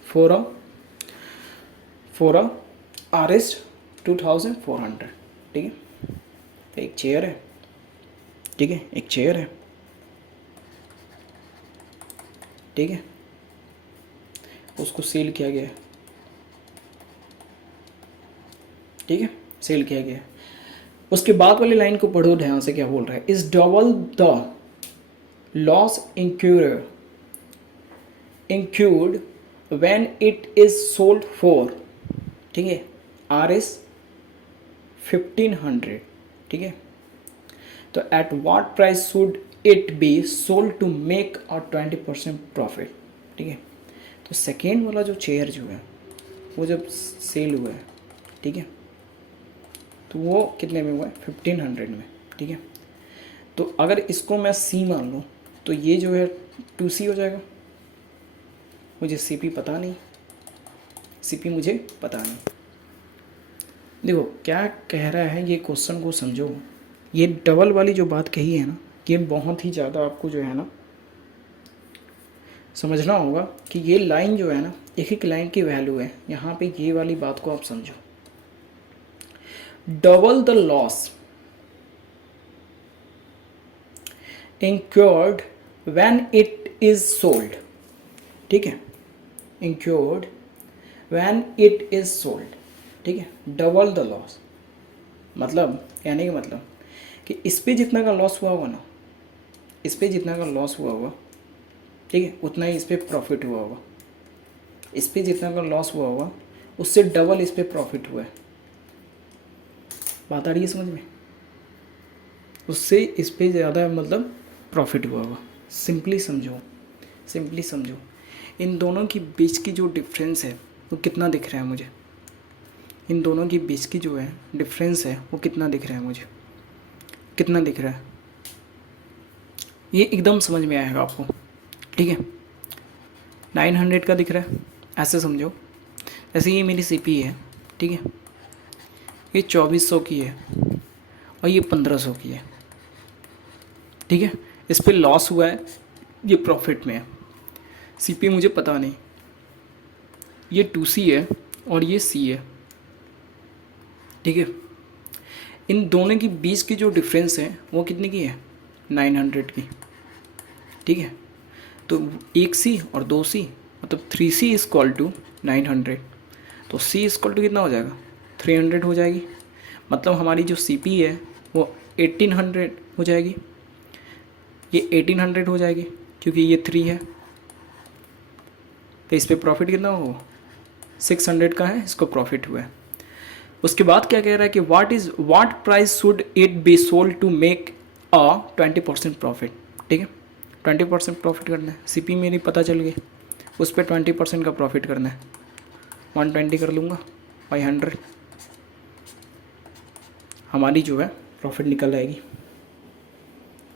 for a RS 2400। ठीक है, तो एक चेयर है, ठीक है, एक चेयर है, ठीक है, उसको सेल किया गया है। ठीक है, सेल किया गया है। उसके बाद वाली लाइन को पढ़ो ध्यान से, क्या बोल रहा है, is double the loss incurred when it is sold for, ठीक है, RS 1500। ठीक है, तो at what price should it be sold to make a 20% profit. ठीक है, तो सेकेंड वाला जो चेयर जो है वो जब सेल हुआ है, ठीक है, तो वो कितने में हुआ है, 1500 में। ठीक है, तो अगर इसको मैं C मान लूँ तो ये जो है 2C हो जाएगा। मुझे CP पता नहीं, CP मुझे पता नहीं। देखो क्या कह रहा है, ये क्वेश्चन को समझो। ये डबल वाली जो बात कही है ना, ये बहुत ही ज़्यादा आपको जो है ना समझना होगा कि ये लाइन जो है ना, एक एक लाइन की वैल्यू है। यहाँ पे ये वाली बात को आप समझो, double the loss incurred when it is sold। ठीक है, incurred when it is sold। ठीक है, डबल द लॉस मतलब कहने का मतलब कि इस पे जितना का लॉस हुआ होगा ना, इस पे जितना का लॉस हुआ होगा, ठीक है, उतना ही इस पे प्रॉफिट हुआ होगा। इस पे जितना का लॉस हुआ होगा उससे डबल इस पे प्रॉफिट हुआ है। बात आ रही है समझ में? उससे इस पे ज़्यादा मतलब प्रॉफिट हुआ होगा। सिंपली समझो, सिंपली समझो, इन दोनों की बीच की जो डिफरेंस है वो कितना दिख रहा है मुझे, इन दोनों की बीच की जो है डिफरेंस है वो कितना दिख रहा है मुझे, कितना दिख रहा है, ये एकदम समझ में आएगा आपको। ठीक है, 900 का दिख रहा है, ऐसे समझो। जैसे ये मेरी CP है, ठीक है, ये 2400 की है और ये 1500 की है। ठीक है, इस पे लॉस हुआ है, ये प्रॉफिट में है। CP मुझे पता नहीं, ये 2C है और ये C है। ठीक है, इन दोनों की बीच की जो डिफरेंस है वो कितने की है, 900 की, ठीक है। तो 1C और 2C मतलब 3C इक्वल टू 900, तो C इक्वल टू कितना हो जाएगा, 300 हो जाएगी। मतलब हमारी जो CP है वो 1800 हो जाएगी, ये 1800 हो जाएगी क्योंकि ये 3 है। तो इस पर प्रॉफिट कितना होगा, 600 का है, इसको प्रॉफिट हुआ है। उसके बाद क्या कह रहा है कि what price should it be sold to make a 20% profit, ठीक है। 20% प्रॉफिट करना है, CP मेरी पता चल गई, उस पर 20% का प्रॉफिट करना है। 120 कर लूँगा बाई 100, हमारी जो है प्रॉफिट निकल आएगी।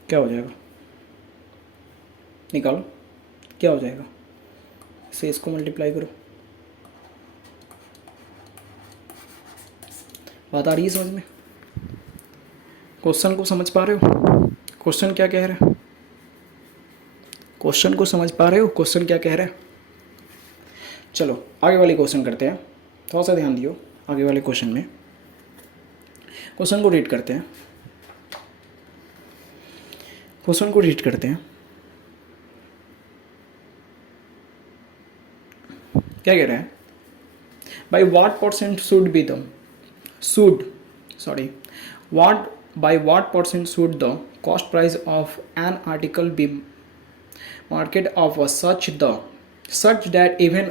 क्या हो जाएगा, निकालो क्या हो जाएगा, इसे इसको मल्टीप्लाई करो। बात आ रही है समझ में, क्वेश्चन को समझ पा रहे हो, क्वेश्चन क्या कह रहा है, क्वेश्चन को समझ पा रहे हो, क्वेश्चन क्या कह रहा है। चलो आगे वाले क्वेश्चन करते हैं, थोड़ा सा ध्यान दियो आगे वाले क्वेश्चन में। क्वेश्चन को रीड करते हैं, क्वेश्चन को रीड करते हैं। क्या कह रहा है, by what percent should be the should sorry what by what percent should the cost price of an article be market of a such that even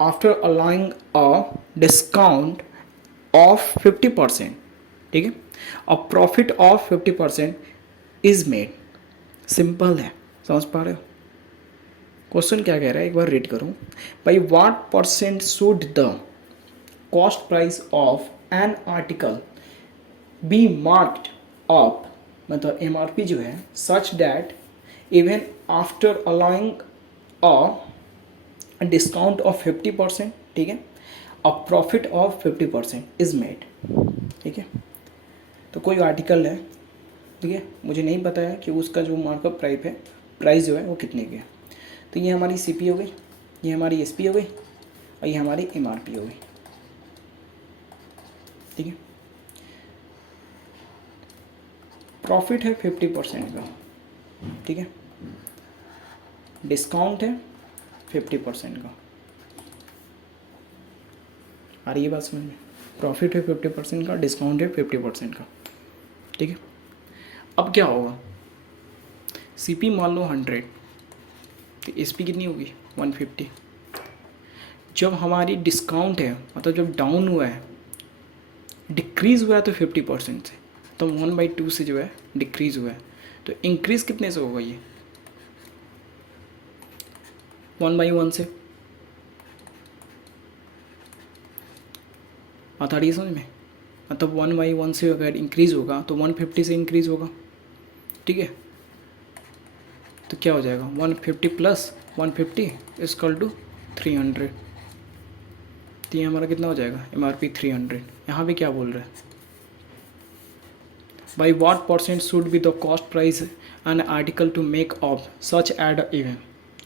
after allowing a discount of 50%, ठीक है, a profit of 50% is made। Simple है, समझ पा रहे हो। Question क्या कह रहा है, एक बार रीड करूं। by what percent should the cost price of an article B marked up, मतलब MRP जो है, such that even after allowing a discount of 50%, ठीक है, अ प्रॉफिट ऑफ 50% इज मेड, ठीक है। तो कोई आर्टिकल है, ठीक है, मुझे नहीं पता है कि उसका जो मार्कअप प्राइस जो है वो कितने की है। तो ये हमारी CP हो गई, ये हमारी SP हो गई और ये हमारी MRP हो गई, ठीक है। प्रॉफिट है 50% का, ठीक है, डिस्काउंट है 50% का। आ रही है बात समझ में, प्रॉफिट है 50% का, डिस्काउंट है 50% का, ठीक है। अब क्या होगा, CP मान लो 100, तो SP कितनी होगी 150। जब हमारी डिस्काउंट है, मतलब जब डाउन हुआ है, डिक्रीज़ हुआ है तो 50% से, तो 1/2 से जो है डिक्रीज़ हुआ है, तो इंक्रीज़ कितने से होगा, ये 1/1 से। बात आ रही है समझ में, मतलब 1/1 से अगर इंक्रीज़ होगा तो 150 से इंक्रीज़ होगा, ठीक है। तो क्या हो जाएगा, 150 प्लस 150 इक्वल टू 300। तो ये हमारा कितना हो जाएगा, MRP 300। यहाँ पे क्या बोल रहा है, by what percent should be the cost price an article to make of such ad even,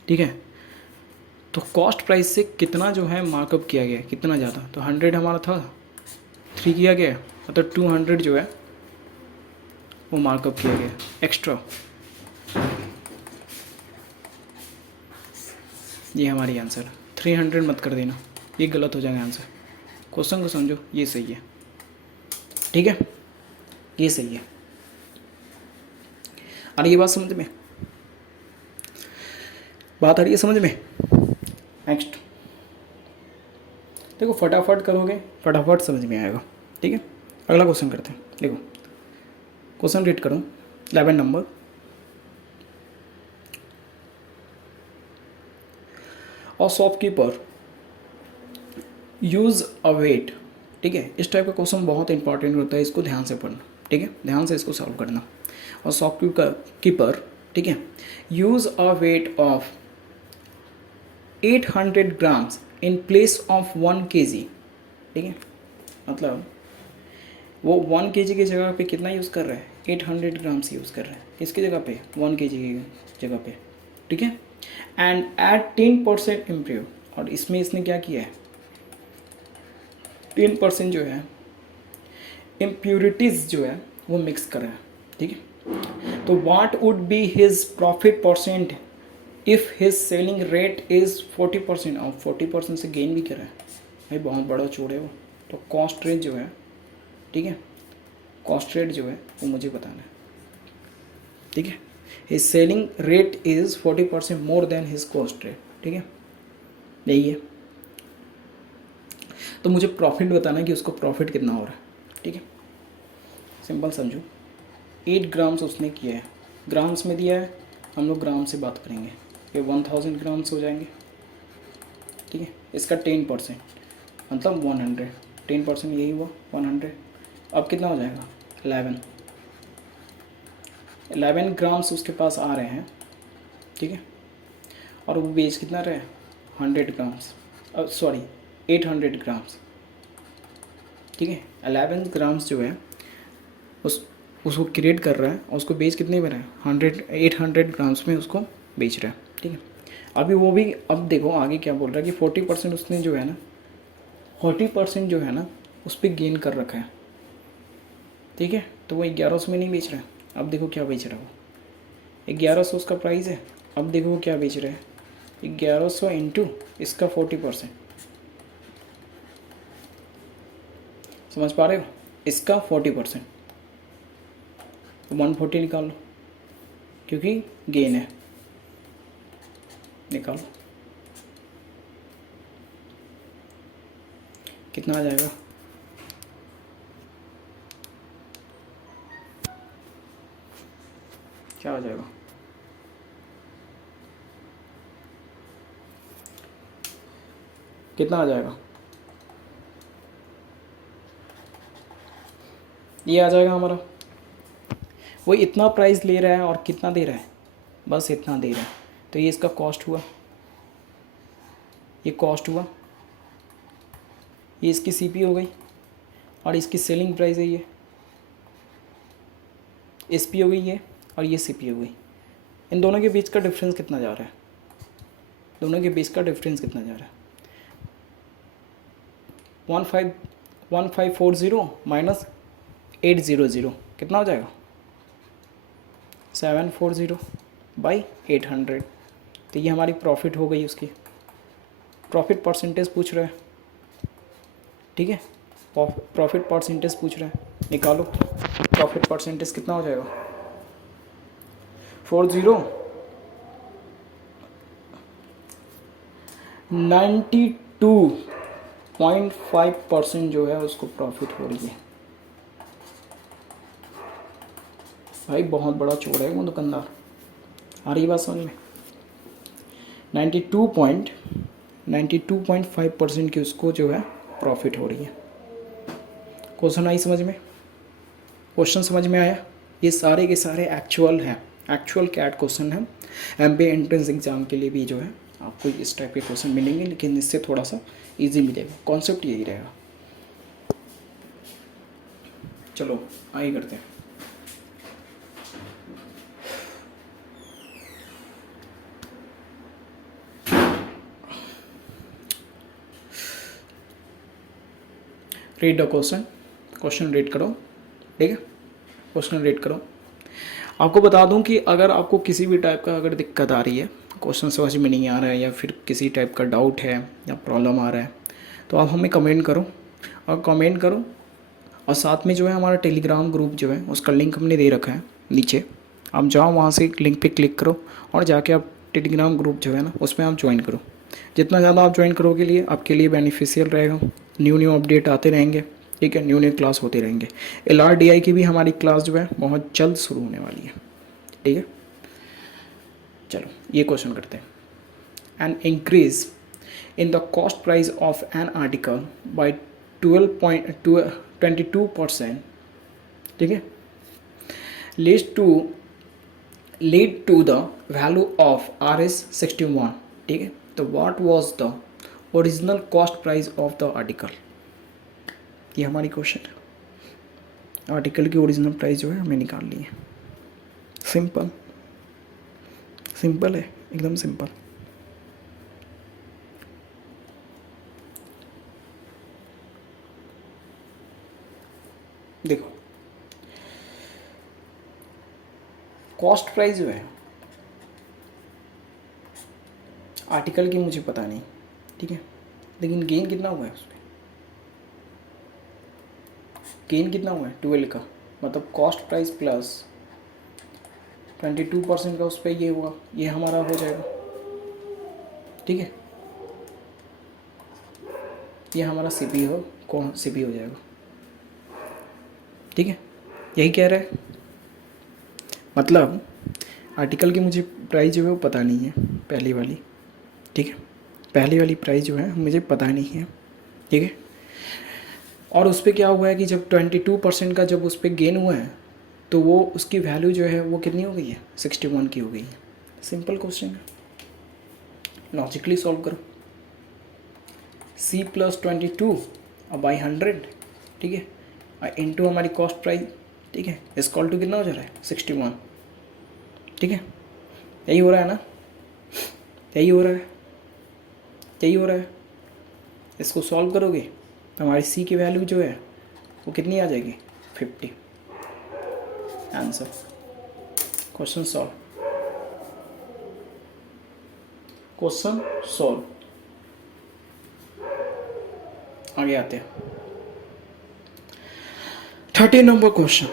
ठीक है। तो कॉस्ट प्राइस से कितना जो है मार्कअप किया गया, कितना ज़्यादा, तो 100 हमारा था, 3 किया गया, मतलब 200 जो है वो मार्कअप किया गया एक्स्ट्रा। ये हमारी आंसर, 300 मत कर देना, ये गलत हो जाएगा आंसर। क्वेश्चन को समझो, ये सही है, ठीक है, ये सही है। आ रही है बात समझ में, बात आ रही है समझ में। नेक्स्ट देखो, फटाफट करोगे फटाफट समझ में आएगा, ठीक है। अगला क्वेश्चन करते हैं, देखो क्वेश्चन रीड करूँ, 11 नंबर। और शॉपकीपर यूज़ अ वेट, ठीक है। इस टाइप का क्वेश्चन बहुत इंपॉर्टेंट होता है, इसको ध्यान से पढ़ना, ठीक है, ध्यान से इसको सॉल्व करना। और शॉपकीपर, ठीक है, use a weight of 800 grams in place of 1 kg, ठीक है। मतलब वो 1 kg की जगह पे कितना यूज़ कर रहा है, 800 ग्राम्स यूज़ कर रहा है, किसकी जगह पे, 1 kg की जगह पे, ठीक है। एंड एट 10% इम्प्रूव, और इसमें इसने क्या किया है, 10% जो है इम्प्योरिटीज़ जो है वो मिक्स कर रहा है, ठीक है। तो what would be his profit percent if his selling rate is 40%। और 40% से गेन भी कर रहा है भाई, बहुत बड़ा चोर है वो। तो कॉस्ट रेट जो है, ठीक है, कॉस्ट रेट जो है वो मुझे बताना है, ठीक है। His selling rate is 40% more than his cost rate, ठीक है, यही है। तो मुझे प्रॉफिट बताना है कि उसको प्रॉफिट कितना हो रहा है, ठीक है। सिंपल समझो, 8 ग्राम्स उसने किया है, ग्राम्स में दिया है, हम लोग ग्राम से बात करेंगे, ये 1000 ग्राम्स हो जाएंगे, ठीक है। इसका 10% मतलब 100, 10% यही हुआ 100। अब कितना हो जाएगा 11 ग्राम्स उसके पास आ रहे हैं, ठीक है। और वो बेच कितना रहे, 100 ग्राम्स, सॉरी 800 ग्राम्स, ठीक है। 11 ग्राम्स जो है उसको क्रिएट कर रहा है और उसको बेच कितने में रहा है, 800 ग्राम्स में उसको बेच रहा है, ठीक है। अभी वो भी, अब देखो आगे क्या बोल रहा है कि 40% उसने जो है ना, 40% जो है ना उस पर गेन कर रखा है, ठीक है। तो वो 1100 में नहीं बेच रहा है। अब देखो क्या बेच रहा है वो, 1100 उसका प्राइस है। अब देखो वो क्या बेच रहा है, 1100 इंटू इसका 40%, समझ पा रहे हो, इसका 40%, 140 निकाल लो क्योंकि गेन है, निकालो कितना आ जाएगा, क्या आ जाएगा, कितना आ जाएगा, ये आ जाएगा हमारा। वो इतना प्राइस ले रहा है और कितना दे रहा है, बस इतना दे रहा है। तो ये इसका कॉस्ट हुआ, ये कॉस्ट हुआ, ये इसकी सीपी हो गई, और इसकी सेलिंग प्राइस है ये एसपी हो गई ये, और ये सीपी हो गई। इन दोनों के बीच का डिफरेंस कितना जा रहा है, दोनों के बीच का डिफरेंस कितना जा रहा है, 1540 माइनस 800 कितना हो जाएगा, 740 बाई 800। तो ये हमारी प्रॉफिट हो गई, उसकी प्रॉफिट परसेंटेज पूछ रहा है, ठीक है। प्रॉफिट परसेंटेज पूछ रहा है, निकालो प्रॉफिट परसेंटेज कितना हो जाएगा, 40 92.5% जो है उसको प्रॉफिट हो रही है। भाई बहुत बड़ा चोर है वो दुकानदार, आ रही बात समझ में, 92.5% की उसको जो है प्रॉफिट हो रही है। क्वेश्चन आई समझ में, क्वेश्चन समझ में आया, ये सारे के सारे एक्चुअल हैं, एक्चुअल कैट क्वेश्चन है। एमबीए एंट्रेंस एग्जाम के लिए भी जो है आपको इस टाइप के क्वेश्चन मिलेंगे, लेकिन इससे थोड़ा सा इजी मिलेगा, कॉन्सेप्ट यही रहेगा। चलो आगे करते हैं। Read the question, question read करो, ठीक है, क्वेश्चन रीड करो। आपको बता दूं कि अगर आपको किसी भी टाइप का अगर दिक्कत आ रही है, क्वेश्चन समझ में नहीं आ रहा है, या फिर किसी टाइप का डाउट है या प्रॉब्लम आ रहा है, तो आप हमें कमेंट करो, और कमेंट करो। और साथ में जो है हमारा टेलीग्राम ग्रुप जो है उसका लिंक हमने दे रखा है नीचे, आप जाओ वहाँ से लिंक पे क्लिक करो और जाके आप टेलीग्राम ग्रुप जो है ना उसमें आप ज्वाइन करो। जितना ज़्यादा आप ज्वाइन करोगे लिए आपके लिए बेनिफिशियल रहेगा, न्यू अपडेट आते रहेंगे, ठीक है, न्यू क्लास होते रहेंगे। LRDI की भी हमारी क्लास जो है बहुत जल्द शुरू होने वाली है, ठीक है। चलो ये क्वेश्चन करते हैं। An increase in the cost price of an article by 22%, ठीक है, lead to the value of RS61, ठीक है। तो what was the original cost price of the article, ये हमारी क्वेश्चन है। आर्टिकल की ओरिजिनल प्राइस जो है हमें निकाल ली है। सिंपल, सिंपल है, एकदम सिंपल। देखो कॉस्ट प्राइस जो है आर्टिकल की मुझे पता नहीं, ठीक है, लेकिन गेन कितना हुआ है उस पर, गेन कितना हुआ है 12 का, मतलब कॉस्ट प्राइस प्लस 22% का उस पर ये हुआ, ये हमारा हो जाएगा, ठीक है, ये हमारा सीपी हो, कौन सीपी हो जाएगा, ठीक है, यही कह रहा है। मतलब आर्टिकल की मुझे प्राइस जो है वो पता नहीं है, पहली वाली, ठीक है, पहली वाली प्राइस जो है मुझे पता नहीं है, ठीक है। और उस पर क्या हुआ है कि जब 22% का जब उस पर गेन हुआ है तो वो उसकी वैल्यू जो है वो कितनी हो गई है, 61 की हो गई है। सिंपल क्वेश्चन है, लॉजिकली सॉल्व करो। C+22 बाई 100, ठीक है, इंटू हमारी कॉस्ट प्राइस, ठीक है, इक्वल टू कितना हो जा रहा है 61, ठीक है, यही हो रहा है ना, यही हो रहा है, यही हो रहा है। इसको सॉल्व करोगे तो हमारी C की वैल्यू जो है वो कितनी आ जाएगी 50। Answer, question solve, question solve. आगे आते हैं 30 नंबर क्वेश्चन।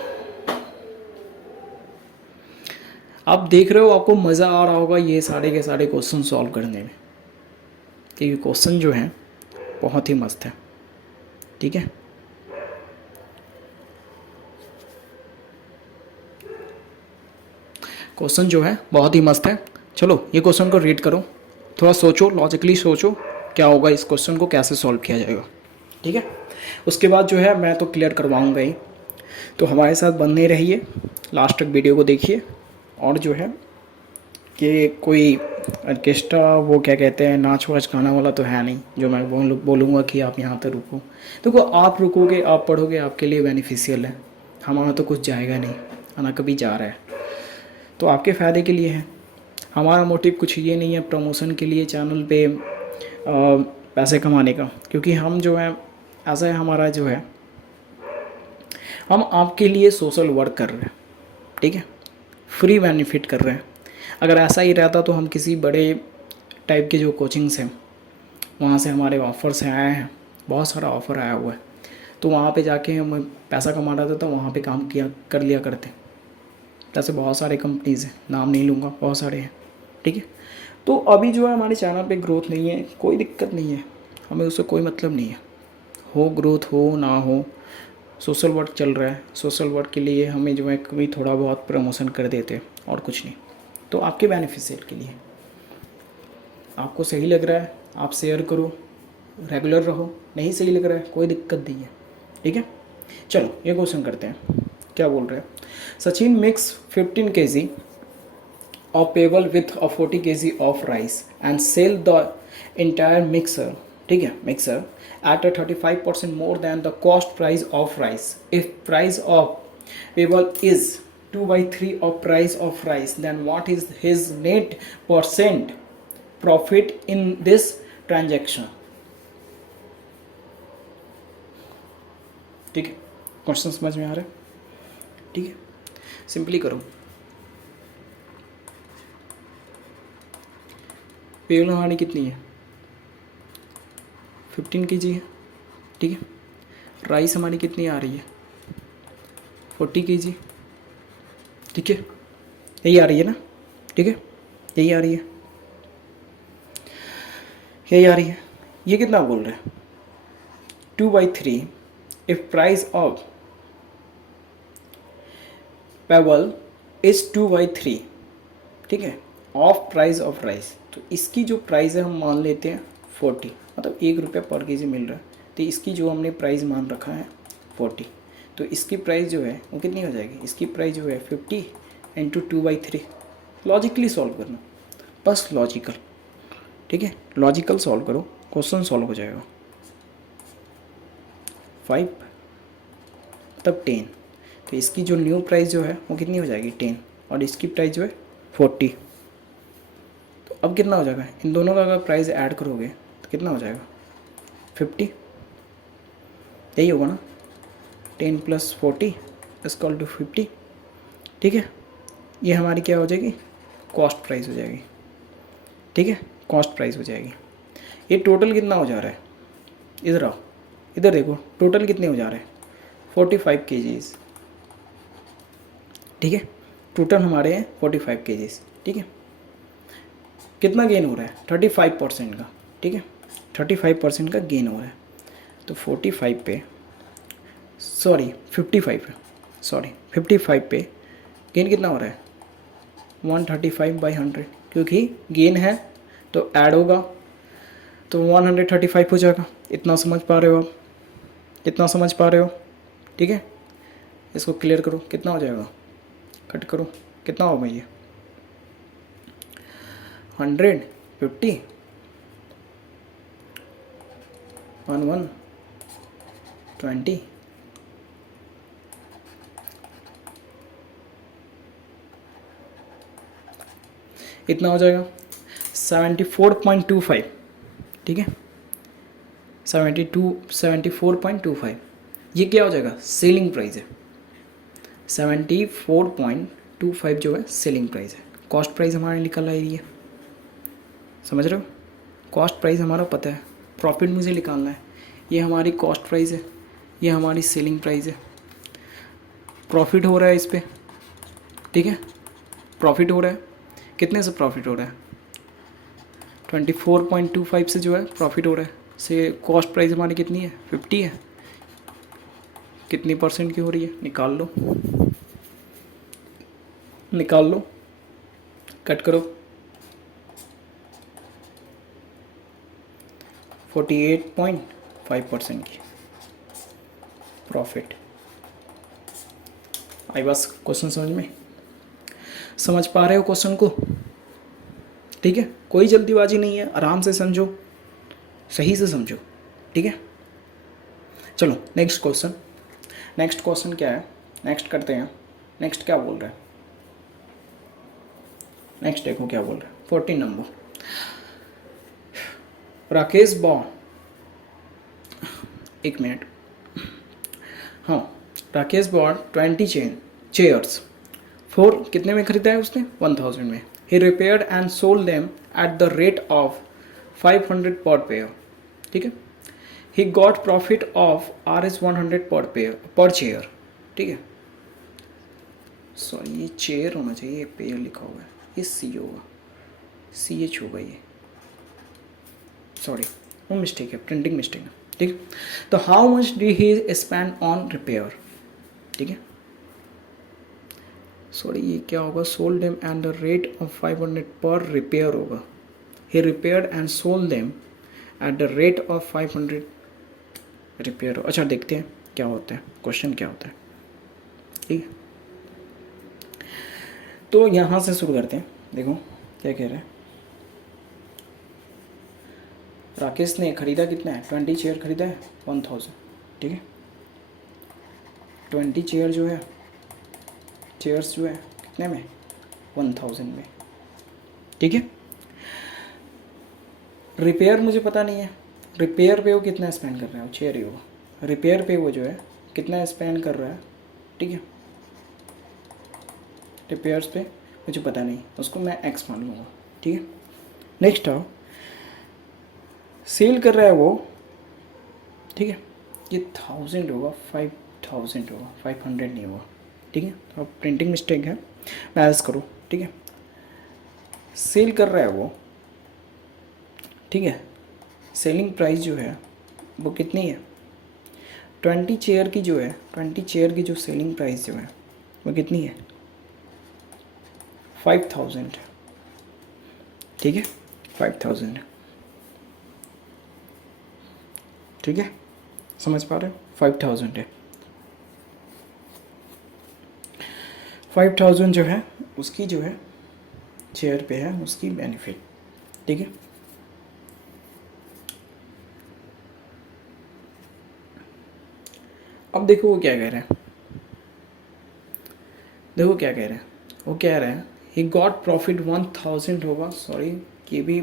आप देख रहे हो, आपको मज़ा आ रहा होगा ये सारे के सारे क्वेश्चन सॉल्व करने में, क्योंकि क्वेश्चन जो है बहुत ही मस्त है, ठीक है। क्वेश्चन जो है बहुत ही मस्त है। चलो ये क्वेश्चन को रीड करो, थोड़ा सोचो, लॉजिकली सोचो क्या होगा, इस क्वेश्चन को कैसे सॉल्व किया जाएगा, ठीक है। उसके बाद जो है मैं तो क्लियर करवाऊंगा ही, तो हमारे साथ बने रहिए, लास्ट तक वीडियो को देखिए। और जो है कि कोई ऑर्केस्ट्रा वो क्या कहते हैं नाच वाच गाना वाला तो है नहीं जो मैं बोलूँगा कि आप यहाँ पर रुको। देखो आप रुकोगे, आप पढ़ोगे, आपके लिए बेनिफिशियल है, हमारा तो कुछ जाएगा नहीं, ना कभी जा रहा है, तो आपके फ़ायदे के लिए है। हमारा मोटिव कुछ ये नहीं है प्रमोशन के लिए चैनल पे पैसे कमाने का, क्योंकि हम जो है ऐसा है, हमारा जो है हम आपके लिए सोशल वर्क कर रहे हैं, ठीक है, फ्री बेनिफिट कर रहे हैं। अगर ऐसा ही रहता तो हम किसी बड़े टाइप के जो कोचिंग्स हैं वहाँ से हमारे ऑफ़र्स आए हैं, बहुत सारा ऑफ़र आया हुआ है, तो वहाँ पे जाके हम पैसा कमा रहा था तो वहाँ पे काम किया कर लिया करते। ऐसे बहुत सारे कंपनीज़ हैं, नाम नहीं लूँगा, बहुत सारे हैं, ठीक है। तो अभी जो है हमारे चैनल पे ग्रोथ नहीं है, कोई दिक्कत नहीं है, हमें उससे कोई मतलब नहीं है, हो ग्रोथ हो ना हो, सोशल वर्क चल रहा है, सोशल वर्क के लिए हमें जो है कभी थोड़ा बहुत प्रमोशन कर देते और कुछ नहीं, तो आपके बेनिफिट के लिए। आपको सही लग रहा है आप शेयर करो, रेगुलर रहो, नहीं सही लग रहा है कोई दिक्कत नहीं है, ठीक है। चलो ये क्वेश्चन करते हैं, क्या बोल रहे हैं। Sachin mix 15 kg of pebble with a 40 kg of rice and sell the entire mixer, ठीक है, mixer at a 35% more than the cost price of rice. If price of pebble is 2/3 of price of rice, then what is his net percent profit in this transaction? ठीक है, question समझ में आ रहा है, ठीक है, सिंपली करो। Payable हमारी कितनी है 15 kg है, ठीक है। राइस हमारी कितनी आ रही है 40 kg, ठीक है, यही आ रही है ना, ठीक है, यही आ रही है, यही आ रही है। ये कितना बोल रहे हैं 2/3 if price of payable is 2/3, ठीक है, ऑफ प्राइस ऑफ राइस। तो इसकी जो प्राइस है हम मान लेते हैं 40, मतलब 1 रुपया पर केजी मिल रहा है, तो इसकी जो हमने प्राइस मान रखा है 40, तो इसकी प्राइस जो है वो कितनी हो जाएगी, इसकी प्राइस जो है 50 इंटू 2/3। लॉजिकली सॉल्व करना, बस लॉजिकल, ठीक है, लॉजिकल सॉल्व करो, क्वेश्चन सॉल्व हो जाएगा। 5 तब 10, तो इसकी जो न्यू प्राइस जो है वो कितनी हो जाएगी 10, और इसकी प्राइस जो है 40। तो अब कितना हो जाएगा, इन दोनों का अगर प्राइस ऐड करोगे तो कितना हो जाएगा 50, यही होगा ना, 10 + 40 = 50, ठीक है, ये हमारी क्या हो जाएगी, कॉस्ट प्राइस हो जाएगी, ठीक है, कॉस्ट प्राइस हो जाएगी। ये टोटल कितना हो जा रहा है, इधर आओ, इधर देखो टोटल कितने हो जा रहे हैं, 45 kgs, ठीक है, टोटल हमारे हैं 45 kgs, ठीक है। कितना गेन हो रहा है, 35% का, ठीक है, 35% का गेन हो रहा है। तो 45 पे, सॉरी 55 पे, सॉरी 55 पे गेन कितना हो रहा है, 135/100, क्योंकि गेन है तो ऐड होगा तो 135 हो जाएगा। इतना समझ पा रहे हो आप, इतना समझ पा रहे हो, ठीक है। इसको क्लियर करो, कितना हो जाएगा, कट करो, कितना होगा ये, 150 120 इतना हो जाएगा 74.25, ठीक है, 74.25। ये क्या हो जाएगा, सेलिंग प्राइस है, 74.25 जो है सेलिंग प्राइस है। कॉस्ट प्राइस हमारे निकल आई है, समझ रहे हो, कॉस्ट प्राइस हमारा पता है, प्रॉफिट मुझे निकालना है। ये हमारी कॉस्ट प्राइस है, ये हमारी सेलिंग प्राइस है। प्रॉफिट हो रहा है इस पर, ठीक है, प्रॉफिट हो रहा है, कितने से प्रॉफिट हो रहा है, 24.25 से जो है प्रॉफिट हो रहा है। से कॉस्ट प्राइस हमारी कितनी है, 50 है, कितनी परसेंट की हो रही है, निकाल लो, निकाल लो, कट करो, 48.5% की प्रॉफिट आई। बस क्वेश्चन समझ में, समझ पा रहे हो क्वेश्चन को, ठीक है, कोई जल्दीबाजी नहीं है, आराम से समझो, सही से समझो, ठीक है। चलो नेक्स्ट क्वेश्चन, नेक्स्ट क्वेश्चन क्या है, नेक्स्ट करते हैं। नेक्स्ट क्या बोल रहा है, नेक्स्ट देखो क्या बोल रहा है, 14 नंबर, राकेश बॉन्ड, एक मिनट, हाँ, राकेश बॉन्ड 20 चेयर्स फॉर कितने में खरीदा है उसने, 1000 में। He repaired and sold them at the rate of 500 per pair, ठीक है। He got profit of Rs 100 पर चेयर, ठीक है, सॉरी ये चेयर होना चाहिए, ये पेयर लिखा हुआ है, ये सी होगा, CH होगा ये, सॉरी वो मिस्टेक है, प्रिंटिंग मिस्टेक है, ठीक है। तो how much did he spend on repair, ठीक है, सॉरी ये क्या होगा, sold them and the rate of 500 per repair होगा। He repaired and sold them at the rate of 500 repair. अच्छा देखते हैं क्या होता है, क्वेश्चन क्या होता है, ठीक है। तो यहाँ से शुरू करते हैं, देखो क्या कह रहे हैं। राकेश ने खरीदा कितना है, 20 चेयर खरीदा है 1000, ठीक है। 20 चेयर जो है, चेयर्स जो है कितने में, 1000 में, ठीक है। रिपेयर मुझे पता नहीं है, रिपेयर पे वो कितना स्पेंड कर रहा है, वो चेयर ही होगा, रिपेयर पे वो जो है कितना स्पेंड कर रहा है, ठीक है। रिपेयर्स पे मुझे पता नहीं, उसको मैं एक्स मान लूँगा, ठीक है। नेक्स्ट आओ, सेल कर रहा है वो, ठीक है, ये 1000 होगा, 5000 होगा, 500 नहीं होगा, ठीक है। तो अब प्रिंटिंग मिस्टेक है, मैनेज करो, ठीक है। सेल कर रहा है वो, ठीक है, सेलिंग प्राइस जो है वो कितनी है, 20 चेयर की जो है, 20 चेयर की जो सेलिंग प्राइस जो है वो कितनी है, 5000, ठीक है, 5000, ठीक है, समझ पा रहे हो, 5000 है। 5000 जो है उसकी जो है चेयर पे है उसकी बेनिफिट, ठीक है। अब देखो वो क्या कह रहे हैं, देखो क्या कह रहे हैं, वो कह रहे हैं ही गॉट प्रॉफिट 1000 होगा, सॉरी ये भी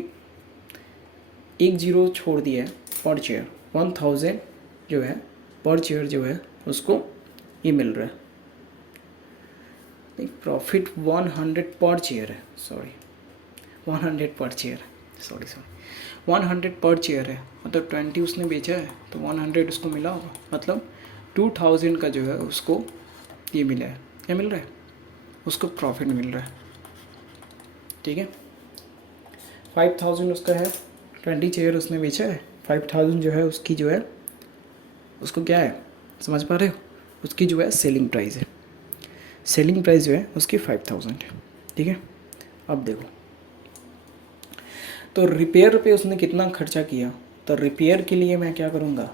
एक जीरो छोड़ दिया है, पर चेयर 1000 जो है पर चेयर जो है उसको ये मिल रहा है, एक प्रॉफिट 100 पर शेयर है, सॉरी 100 पर शेयर, सॉरी 100 पर शेयर है, मतलब 20 उसने बेचा है तो 100 उसको मिला होगा, मतलब 2000 का जो है उसको ये मिला है, क्या मिल रहा है उसको प्रॉफिट मिल रहा है। ठीक है, 5000 उसका है, 20 शेयर उसने बेचा है, 5000 जो है उसकी जो है उसको क्या है, समझ पा रहे हो, उसकी जो है सेलिंग प्राइस है, सेलिंग प्राइस जो है उसकी 5000 है। ठीक है, अब देखो तो रिपेयर पे उसने कितना खर्चा किया, तो रिपेयर के लिए मैं क्या करूँगा,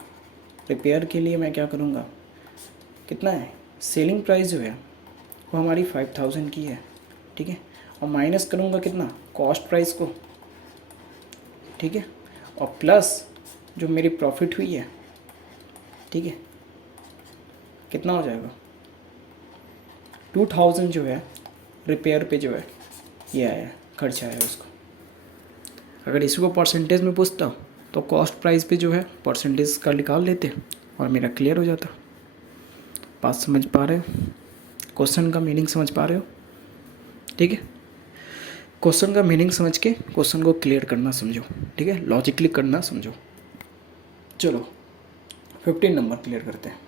रिपेयर के लिए मैं क्या करूँगा, कितना है सेलिंग प्राइस जो है वो हमारी 5000 की है। ठीक है, और माइनस करूँगा कितना कॉस्ट प्राइस को। ठीक है, और प्लस जो मेरी प्रॉफिट हुई है, ठीक है, कितना हो जाएगा 2000 जो है रिपेयर पे जो है ये आया खर्चा है उसको। अगर इसी को परसेंटेज में पूछता तो कॉस्ट प्राइस पे जो है परसेंटेज का निकाल लेते और मेरा क्लियर हो जाता। बात समझ पा रहे हो, क्वेश्चन का मीनिंग समझ पा रहे हो। ठीक है, क्वेश्चन का मीनिंग समझ के क्वेश्चन को क्लियर करना समझो। ठीक है, लॉजिकली करना समझो। चलो 15 नंबर क्लियर करते हैं।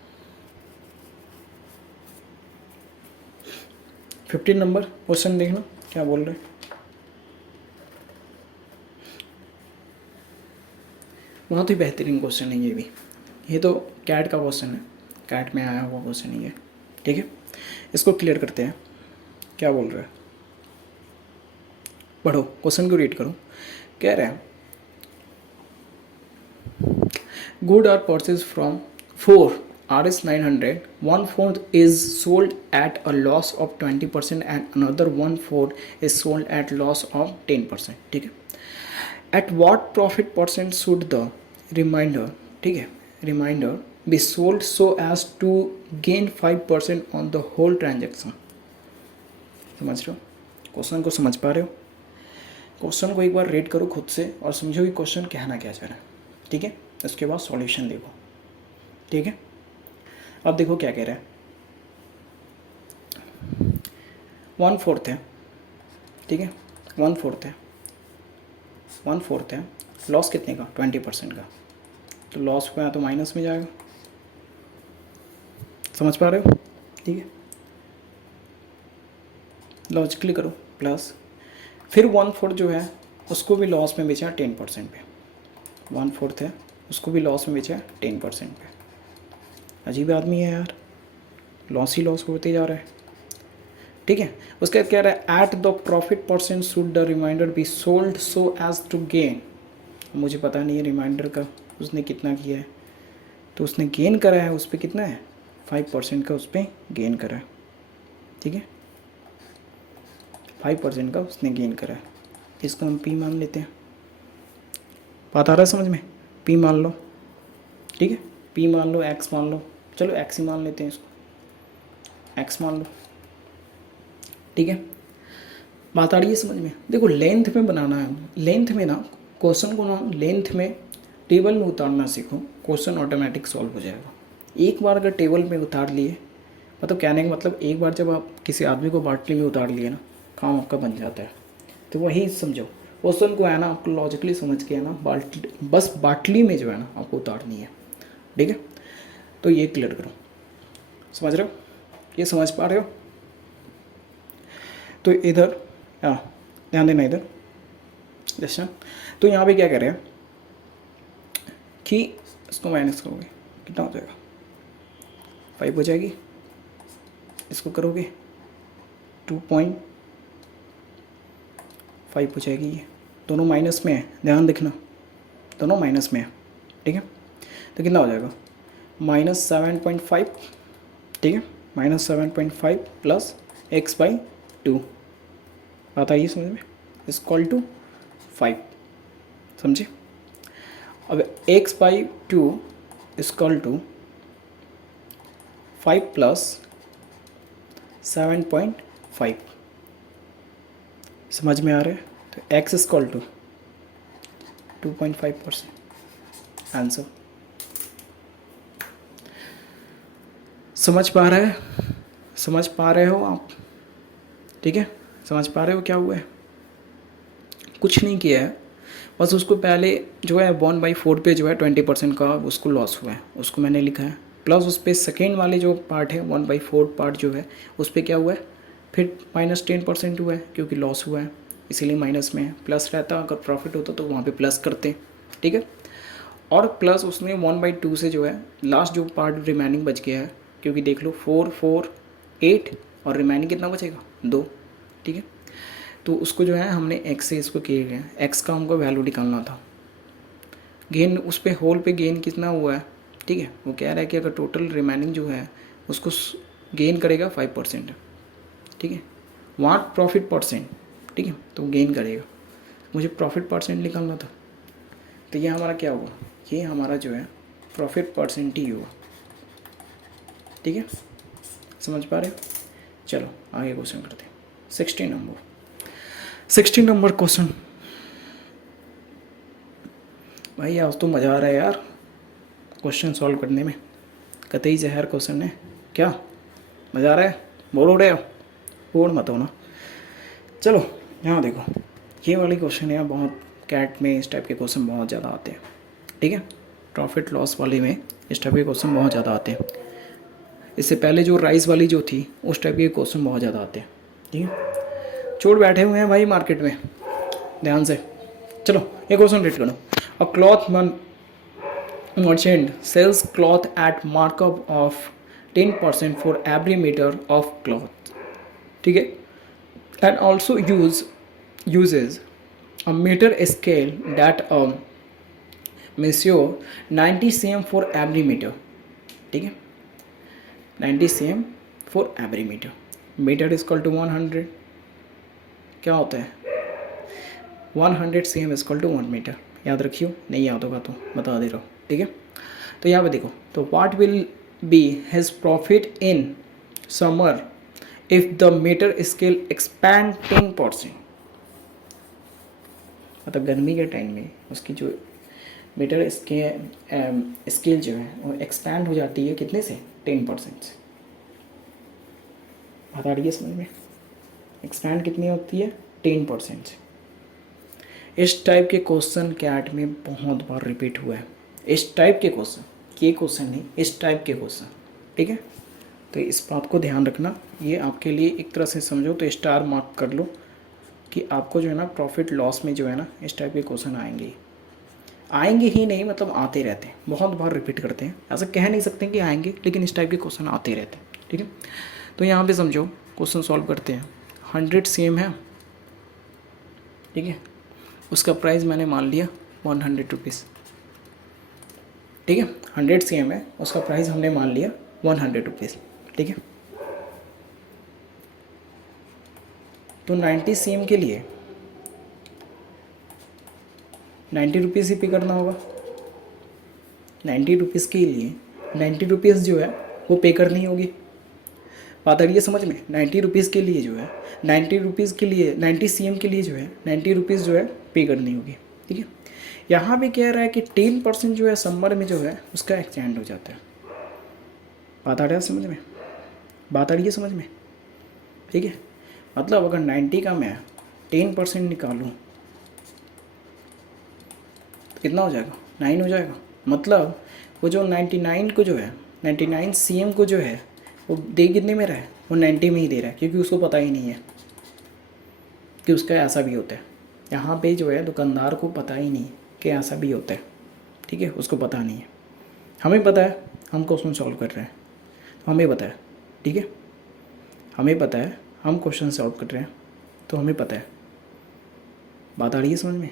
15 नंबर क्वेश्चन देखना क्या बोल रहे हैं। बहुत ही बेहतरीन क्वेश्चन है ये भी, ये तो कैट का क्वेश्चन है, कैट में आया हुआ क्वेश्चन ही है। ठीक है, इसको क्लियर करते हैं, क्या बोल रहा है पढ़ो, क्वेश्चन को रीड करो। कह रहे हैं good are purchase from 4 RS 900, 1/4 is sold at a loss of 20% and another 1/4 is sold at loss of 10%. ठीक है, at what profit percent should the remainder, ठीक है, remainder be sold so as to gain 5% on the whole transaction। समझ रहे हो, question को समझ पा रहे हो, क्वेश्चन को एक बार रीड करो खुद से और समझो कि क्वेश्चन कहना क्या चाह रहा है। ठीक है, उसके बाद सॉल्यूशन देखो। ठीक है, अब देखो क्या कह रहा है, 1/4 है। ठीक है, 1/4 है, 1/4 है, लॉस कितने का 20% का, तो लॉस पे तो माइनस में जाएगा। समझ पा रहे हो। ठीक है, लॉजिकली करो, प्लस फिर 1/4 जो है उसको भी लॉस में बेचा 10% पे, 1/4 है उसको भी लॉस में बेचा 10% पे। अजीब आदमी है यार, लॉस ही लॉस होते जा रहा है। ठीक है, उसके बाद कह रहा है at the profit percent should the remainder be sold so as to gain. मुझे पता नहीं है रिमाइंडर का उसने कितना किया है, तो उसने गेन करा है उस पर कितना है 5% का उस पर गेन करा है। ठीक है, 5% का उसने गेन करा है, इसको हम पी मान लेते हैं। बात आ रहा है समझ में, पी मान लो। ठीक है, पी मान लो, एक्स मान लो, चलो एक्स ही मान लेते हैं इसको, एक्स मान लो। ठीक है, बात आ रही है समझ में। देखो लेंथ में बनाना है, लेंथ में ना क्वेश्चन को ना लेंथ में टेबल में उतारना सीखो, क्वेश्चन ऑटोमेटिक सॉल्व हो जाएगा। एक बार अगर टेबल में उतार लिए, मतलब कहने का मतलब एक बार जब आप किसी आदमी को बाटली में उतार लिए ना, काम आपका बन जाता है। तो वही समझो, क्वेश्चन को है ना आपको लॉजिकली समझ के है ना बाटली, बस बाटली में जो है ना आपको उतारनी है। ठीक है, तो ये क्लियर करो, समझ रहे हो, ये समझ पा रहे हो। तो इधर ध्यान देना, इधर जैसा, तो यहाँ पे क्या कह रहे हैं कि इसको माइनस करोगे कितना हो जाएगा 5 हो जाएगी, इसको करोगे 2.5 हो जाएगी। ये दोनों माइनस में है, ध्यान देखना दोनों माइनस में है। ठीक है, तो कितना हो जाएगा -7.5। ठीक है, -7.5 प्लस x/2, बात आई समझ में, इक्वल टू 5। समझे, अब x/2 इक्वल टू 5 प्लस 7.5, समझ में आ रहा है। तो x इक्वल टू 2.5% आंसर। समझ पा रहे हैं, समझ पा रहे हो आप। ठीक है, समझ पा रहे हो क्या हुआ है? कुछ नहीं किया है, बस उसको पहले जो है 1/4 पे जो है 20% का उसको लॉस हुआ है, उसको मैंने लिखा है। प्लस उस पर सेकेंड वाले जो पार्ट है 1/4 पार्ट जो है उस पर क्या हुआ है, फिर -10% हुआ है क्योंकि लॉस हुआ है इसीलिए माइनस में है। प्लस रहता अगर प्रॉफिट होता तो वहाँ पे प्लस करते, ठीक है। और प्लस उसने 1/2 से जो है लास्ट जो पार्ट रिमेनिंग बच गया है, क्योंकि देख लो 4 4 8 और रिमेनिंग कितना बचेगा 2, ठीक है। तो उसको जो है हमने एक्स से इसको किए गए, एक्स का हमको वैल्यू निकालना था। गेन उस पे होल पे गेन कितना हुआ है, ठीक है। वो कह रहा है कि अगर टोटल रिमेनिंग जो है उसको गेन करेगा 5%, ठीक है। वहाँ प्रॉफिट परसेंट, ठीक है, तो गेन करेगा। मुझे प्रॉफिट परसेंट निकालना था, तो ये हमारा क्या हुआ, ये हमारा जो है प्रॉफिट परसेंट ही हुआ, ठीक है। समझ पा रहे हो? चलो आगे क्वेश्चन करते हैं। 16 नंबर क्वेश्चन। भाई आज तो मज़ा आ रहा है यार क्वेश्चन सॉल्व करने में, कतई जहर क्वेश्चन है क्या, मज़ा आ रहा है? बोल हो रहे हो? बोल मत हो ना। चलो यहाँ देखो, ये वाली क्वेश्चन है बहुत, कैट में इस टाइप के क्वेश्चन बहुत ज़्यादा आते हैं, ठीक है। प्रॉफिट लॉस वाले में इस टाइप के क्वेश्चन बहुत ज़्यादा आते हैं। इससे पहले जो राइस वाली जो थी उस टाइप के क्वेश्चन बहुत ज़्यादा आते हैं, ठीक है। चोट बैठे हुए हैं भाई मार्केट में, ध्यान से। चलो ये क्वेश्चन रीड करो। अ cloth merchant sells cloth at markup of 10% for every meter of cloth, ठीक है। and also uses a meter scale that measure 90 cm for every meter, ठीक है। 90 cm for every meter, meter is equal to 100, क्या होता है 100 cm is equal to 1 metre, याद रखियो, नहीं याद होगा तो बता दे रहा हूँ, ठीक है। तो यहाँ पे देखो, तो what will be his profit in summer if the metre scale expand 10%, मतलब गर्मी के टाइम में उसकी जो मीटर स्केल जो है वो एक्सपैंड हो जाती है कितने से, 10% से। बता रही है समझ में, एक्सपैंड कितनी होती है 10% से। इस टाइप के क्वेश्चन कैट में बहुत बार रिपीट हुआ है, इस टाइप के क्वेश्चन, ये क्वेश्चन नहीं, इस टाइप के क्वेश्चन, ठीक है। तो इस बात को ध्यान रखना, ये आपके लिए एक तरह से समझो तो स्टार मार्क कर लो कि आपको जो है ना प्रॉफिट लॉस में जो है ना इस टाइप के क्वेश्चन आएंगे ही नहीं, मतलब आते रहते हैं, बहुत बार रिपीट करते हैं। ऐसा कह नहीं सकते कि आएंगे, लेकिन इस टाइप के क्वेश्चन आते रहते हैं, ठीक है। तो यहाँ पे समझो क्वेश्चन सॉल्व करते हैं। 100 cm है, ठीक है, उसका प्राइस मैंने मान लिया 100 रुपीज़, ठीक है। 100 cm है, उसका प्राइस हमने मान लिया 100 रुपीज़, ठीक है। तो 90 cm के लिए 90 रुपीज़ ही पे करना होगा। 90 रुपीज़ के लिए 90 रुपीज़ जो है वो पे करनी होगी। बात आ रही है समझ में? 90 रुपीज़ के लिए जो है 90 रुपीज़ के लिए 90 cm के लिए जो है 90 रुपीज़ जो है पे करनी होगी, ठीक है। यहाँ पे कह रहा है कि 10% जो है समर में जो है उसका एक्सटेंड हो जाता है। बात आ रहा है समझ में? बात आ रही है समझ में? ठीक है, मतलब अगर 90 का मैं 10% निकालूँ तो कितना हो जाएगा, 9 हो जाएगा। मतलब वो जो 99 को जो है 99 cm को जो है वो दे कितने में रहा है, वो 90 में ही दे रहा है, क्योंकि उसको पता ही नहीं है कि उसका ऐसा भी होता है। यहाँ पे जो है दुकानदार को पता ही नहीं कि ऐसा भी होता है, ठीक है, उसको पता नहीं है। हमें पता है, हम क्वेश्चन सॉल्व कर रहे हैं तो हमें पता है, ठीक है, हमें पता है हम क्वेश्चन सॉल्व कर रहे हैं तो हमें पता है। बात आ रही है समझ में?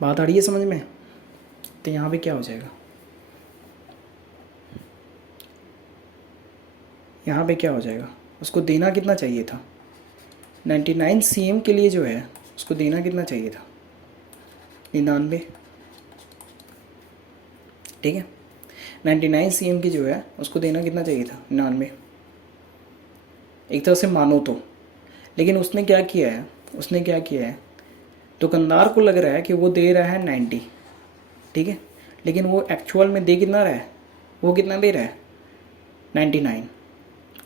बात आ रही है समझ में? तो यहाँ पे क्या हो जाएगा, यहाँ पे क्या हो जाएगा, उसको देना कितना चाहिए था 99 cm के लिए जो है उसको देना कितना चाहिए था 99, ठीक है। 99 cm की जो है उसको देना कितना चाहिए था 99, एक तरह से मानो तो। लेकिन उसने क्या किया है, उसने क्या किया है, दुकानदार को लग रहा है कि वो दे रहा है 90, ठीक है, लेकिन वो एक्चुअल में दे कितना रहा है, वो कितना दे रहा है 99,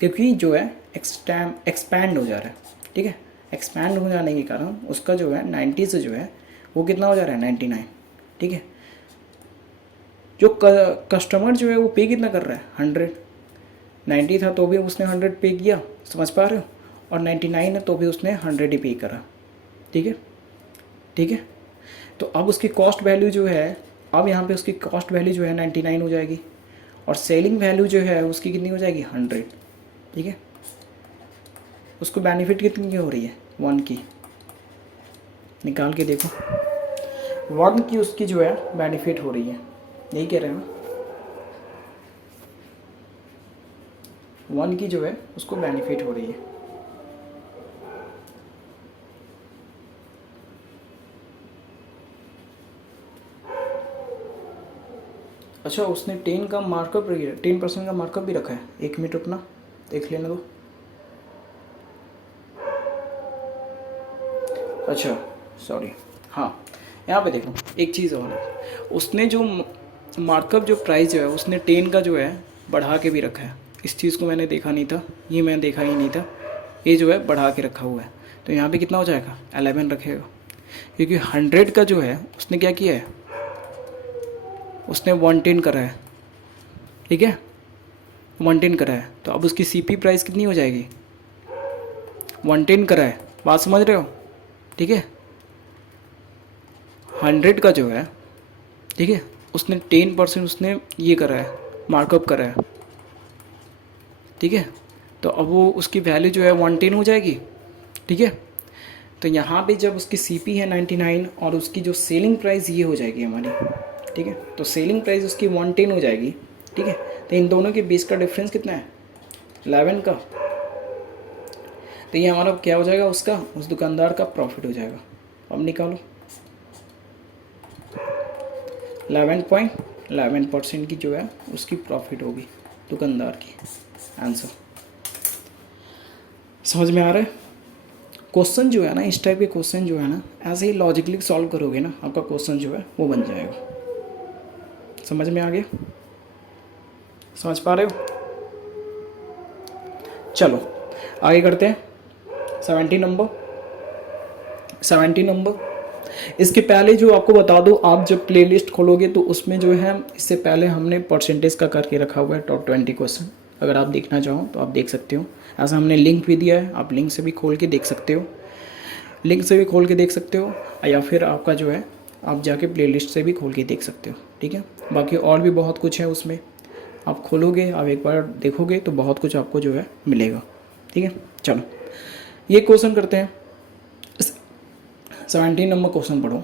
क्योंकि जो है एक्सपैंड हो जा रहा है, ठीक है। एक्सपैंड हो जाने के कारण उसका जो है 90 से जो है वो कितना हो जा रहा है 99, ठीक है। जो कस्टमर जो है वो पे कितना कर रहा है 100, 90 था तो भी उसने 100 पे किया, समझ पा रहे हो, और 99 है तो भी उसने 100 ही पे करा, ठीक है, ठीक है। तो अब उसकी कॉस्ट वैल्यू जो है, अब यहाँ पे उसकी कॉस्ट वैल्यू जो है 99 हो जाएगी, और सेलिंग वैल्यू जो है उसकी कितनी हो जाएगी 100, ठीक है। उसको बेनिफिट कितनी की हो रही है 1 की, निकाल के देखो 1 की उसकी जो है बेनिफिट हो रही है, यही कह रहे हैं ना, 1 की जो है उसको बेनिफिट हो रही है। अच्छा उसने 10 का मार्कअप 10% का मार्कअप भी रखा है, 1 मिनट रुकना देख लेना दो। अच्छा सॉरी, हाँ यहाँ पे देखो एक चीज़ और है, उसने जो मार्कअप जो प्राइस जो है उसने 10 का जो है बढ़ा के भी रखा है। इस चीज़ को मैंने देखा नहीं था, ये मैं देखा ही नहीं था, ये जो है बढ़ा के रखा हुआ है। तो यहाँ पे कितना हो जाएगा 11 रखेगा, क्योंकि 100 का जो है उसने क्या किया है, उसने 110 करा है, ठीक है, 110 करा है। तो अब उसकी सीपी प्राइस कितनी हो जाएगी 110 करा है, बात समझ रहे हो, ठीक है। 100 का जो है, ठीक है, उसने 10% उसने ये करा है, मार्कअप करा है, ठीक है। तो अब वो उसकी वैल्यू जो है 110 हो जाएगी, ठीक है। तो यहाँ पे जब उसकी सीपी है 99 और उसकी जो सेलिंग प्राइस ये हो जाएगी हमारी, ठीक है। तो सेलिंग प्राइस उसकी 110 हो जाएगी, ठीक है। तो इन दोनों के बीच का डिफरेंस कितना है 11 का। तो ये हमारा क्या हो जाएगा, उसका उस दुकानदार का प्रॉफिट हो जाएगा। अब निकालो 11.11% की जो है उसकी प्रॉफिट होगी दुकानदार की। आंसर समझ में आ रहा है। क्वेश्चन जो है ना, इस टाइप के क्वेश्चन जो है ना, ऐसे ही लॉजिकली सॉल्व करोगे ना, आपका क्वेश्चन जो है वो बन जाएगा। समझ में आ गया, समझ पा रहे हो। चलो आगे करते हैं 70 नंबर। इसके पहले जो आपको बता दो, आप जब प्लेलिस्ट खोलोगे तो उसमें जो है इससे पहले हमने परसेंटेज का करके रखा हुआ है टॉप 20 क्वेश्चन। अगर आप देखना चाहो तो आप देख सकते हो, ऐसा हमने लिंक भी दिया है, आप लिंक से भी खोल के देख सकते हो, लिंक से भी खोल के देख सकते हो, या फिर आपका जो है आप जाके प्लेलिस्ट से भी खोल के देख सकते हो, ठीक है। बाकी और भी बहुत कुछ है उसमें, आप खोलोगे, आप एक बार देखोगे तो बहुत कुछ आपको जो है मिलेगा, ठीक है। चलो ये क्वेश्चन करते हैं, 17 नंबर क्वेश्चन पढ़ो।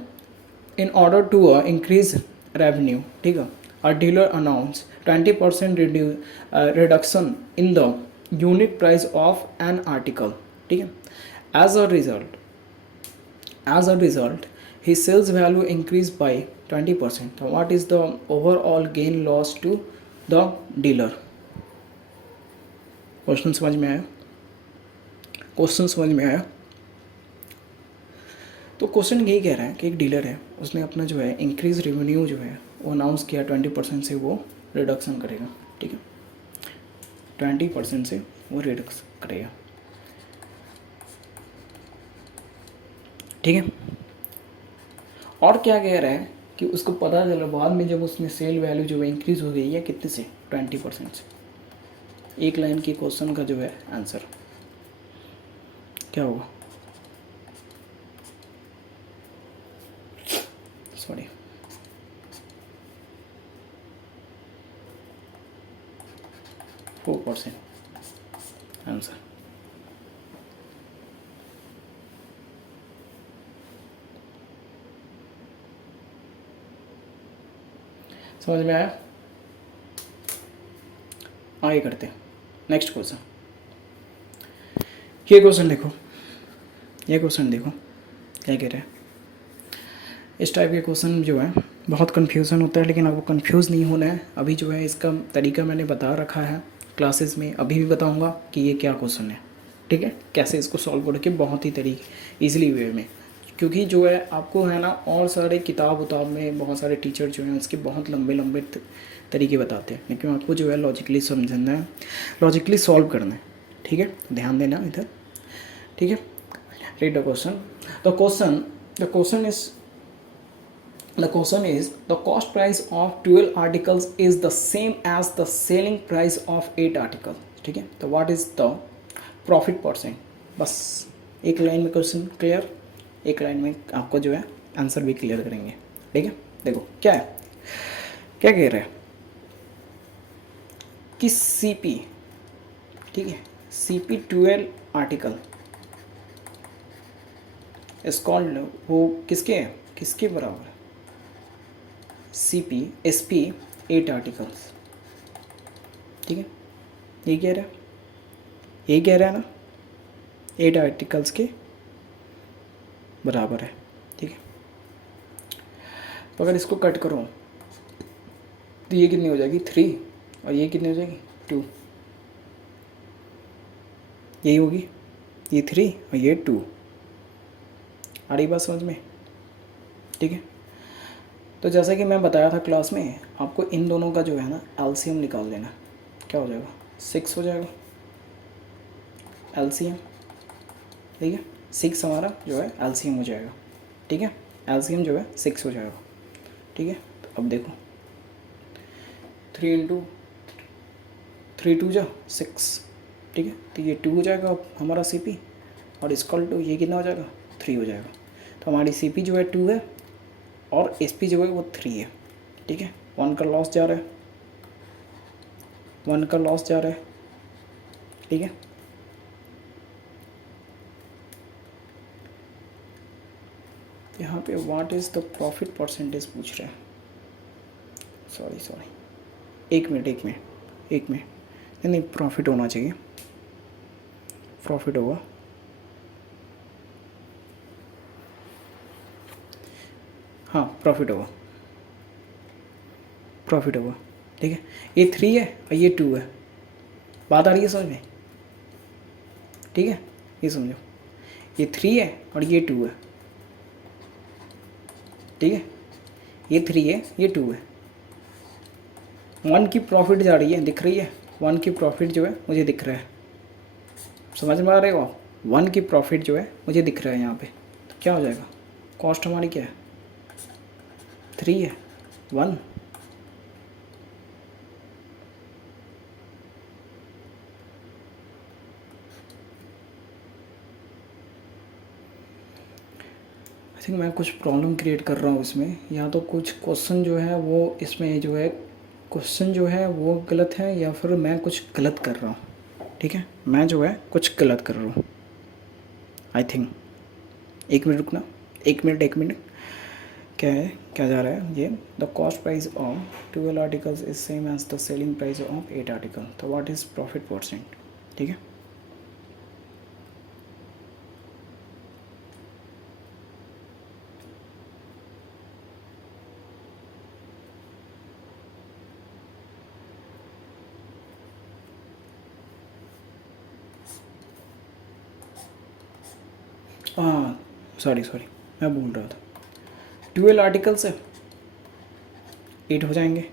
In order to increase revenue, ठीक है, a dealer announce 20% reduction in the unit price of an article, ठीक है। As a result his sales value increased by 20%. What is the overall gain loss to the dealer? Question समझ में आया, question समझ में आया। तो क्वेश्चन यही कह रहा है कि एक डीलर है, उसने अपना जो है इंक्रीज रेवेन्यू जो है वो अनाउंस किया, 20% से वो रिडक्शन करेगा, ठीक है, 20% से वो रिडक्शन करेगा, ठीक है। और क्या कह रहा है कि उसको पता चला बाद में जब उसने सेल वैल्यू जो है इंक्रीज हो गई है कितने से 20% से। एक लाइन के क्वेश्चन का जो है आंसर क्या होगा, सॉरी 4% आंसर। समझ में आया। आगे करते हैं नेक्स्ट क्वेश्चन। ये क्वेश्चन देखो, ये क्वेश्चन देखो क्या कह रहे हैं। इस टाइप के क्वेश्चन जो है बहुत कन्फ्यूज़न होता है, लेकिन आपको कन्फ्यूज़ नहीं होना है। अभी जो है इसका तरीका मैंने बता रखा है क्लासेस में, अभी भी बताऊंगा कि ये क्या क्वेश्चन है, ठीक है, कैसे इसको सॉल्व करके बहुत ही तरीके ईजिली वे में। क्योंकि जो है आपको है ना, और सारे किताब उताब में बहुत सारे टीचर जो हैं इसके बहुत लंबे लंबे तरीके बताते हैं, लेकिन आपको जो है लॉजिकली समझना है, लॉजिकली सॉल्व करना है, ठीक है, ध्यान देना इधर, ठीक है। Read the question. The question is the question is the cost price of 12 articles is the same as the selling price of 8 articles, ठीक है। तो what is the profit percent, बस एक लाइन में क्वेश्चन क्लियर, एक line में आपको जो है आंसर भी क्लियर करेंगे, ठीक है। देखो क्या है, क्या कह रहे हैं कि CP, ठीक है, CP 12 आर्टिकल इज कॉल्ड, वो किसके है, किसके बराबर है, SP 8 आर्टिकल्स, ठीक है। ये कह रहा है, यही कह रहा है ना, 8 आर्टिकल्स के बराबर है, ठीक है। तो अगर इसको कट करो तो ये कितनी हो जाएगी 3, और ये कितनी हो जाएगी 2, यही होगी, ये 3 और ये 2। आ रही बात समझ में, ठीक है। तो जैसा कि मैं बताया था क्लास में, आपको इन दोनों का जो है ना LCM निकाल लेना, क्या हो जाएगा 6 हो जाएगा LCM, ठीक है। 6 हमारा जो है LCM हो जाएगा, ठीक है। LCM जो है 6 हो जाएगा, ठीक है। तो अब देखो 3 × 3 2 जा 6, ठीक है। तो ये 2 हो जाएगा अब हमारा CP, और इसकॉल टू ये कितना हो जाएगा 3 हो जाएगा। तो हमारी CP जो है 2 है और SP जो है वो 3 है, ठीक है। 1 का लॉस जा रहा है, 1 का लॉस जा रहा है, ठीक है। यहाँ पे what is the profit percentage पूछ रहे हैं, सॉरी, एक मिनट, नहीं प्रॉफिट होना चाहिए, प्रॉफिट होगा, हाँ प्रॉफिट होगा, ठीक है। ये 3 है और ये 2 है, बात आ रही है समझ में, ठीक है। ये समझो, ये 3 है और ये 2 है, ठीक है। ये 3 है, ये 2 है, 1 की प्रॉफिट जा रही है, दिख रही है, 1 की प्रॉफिट जो है मुझे दिख रहा है, समझ में आ रहे हो, 1 की प्रॉफिट जो है मुझे दिख रहा है यहाँ पे। तो क्या हो जाएगा, कॉस्ट हमारी क्या है 3 है 1, आई थिंक मैं कुछ प्रॉब्लम क्रिएट कर रहा हूँ इसमें, या तो कुछ क्वेश्चन जो है वो इसमें जो है क्वेश्चन जो है वो गलत है, या फिर मैं कुछ गलत कर रहा हूँ, ठीक है। मैं जो है कुछ गलत कर रहा हूँ आई थिंक। एक मिनट रुकना, एक मिनट, क्या है, क्या जा रहा है ये, the cost price of 12 articles is same as the selling price of 8 article, तो व्हाट इज़ प्रॉफिट परसेंट, ठीक है। हाँ सॉरी मैं बोल रहा था 12 आर्टिकल्स है 8 हो जाएंगे,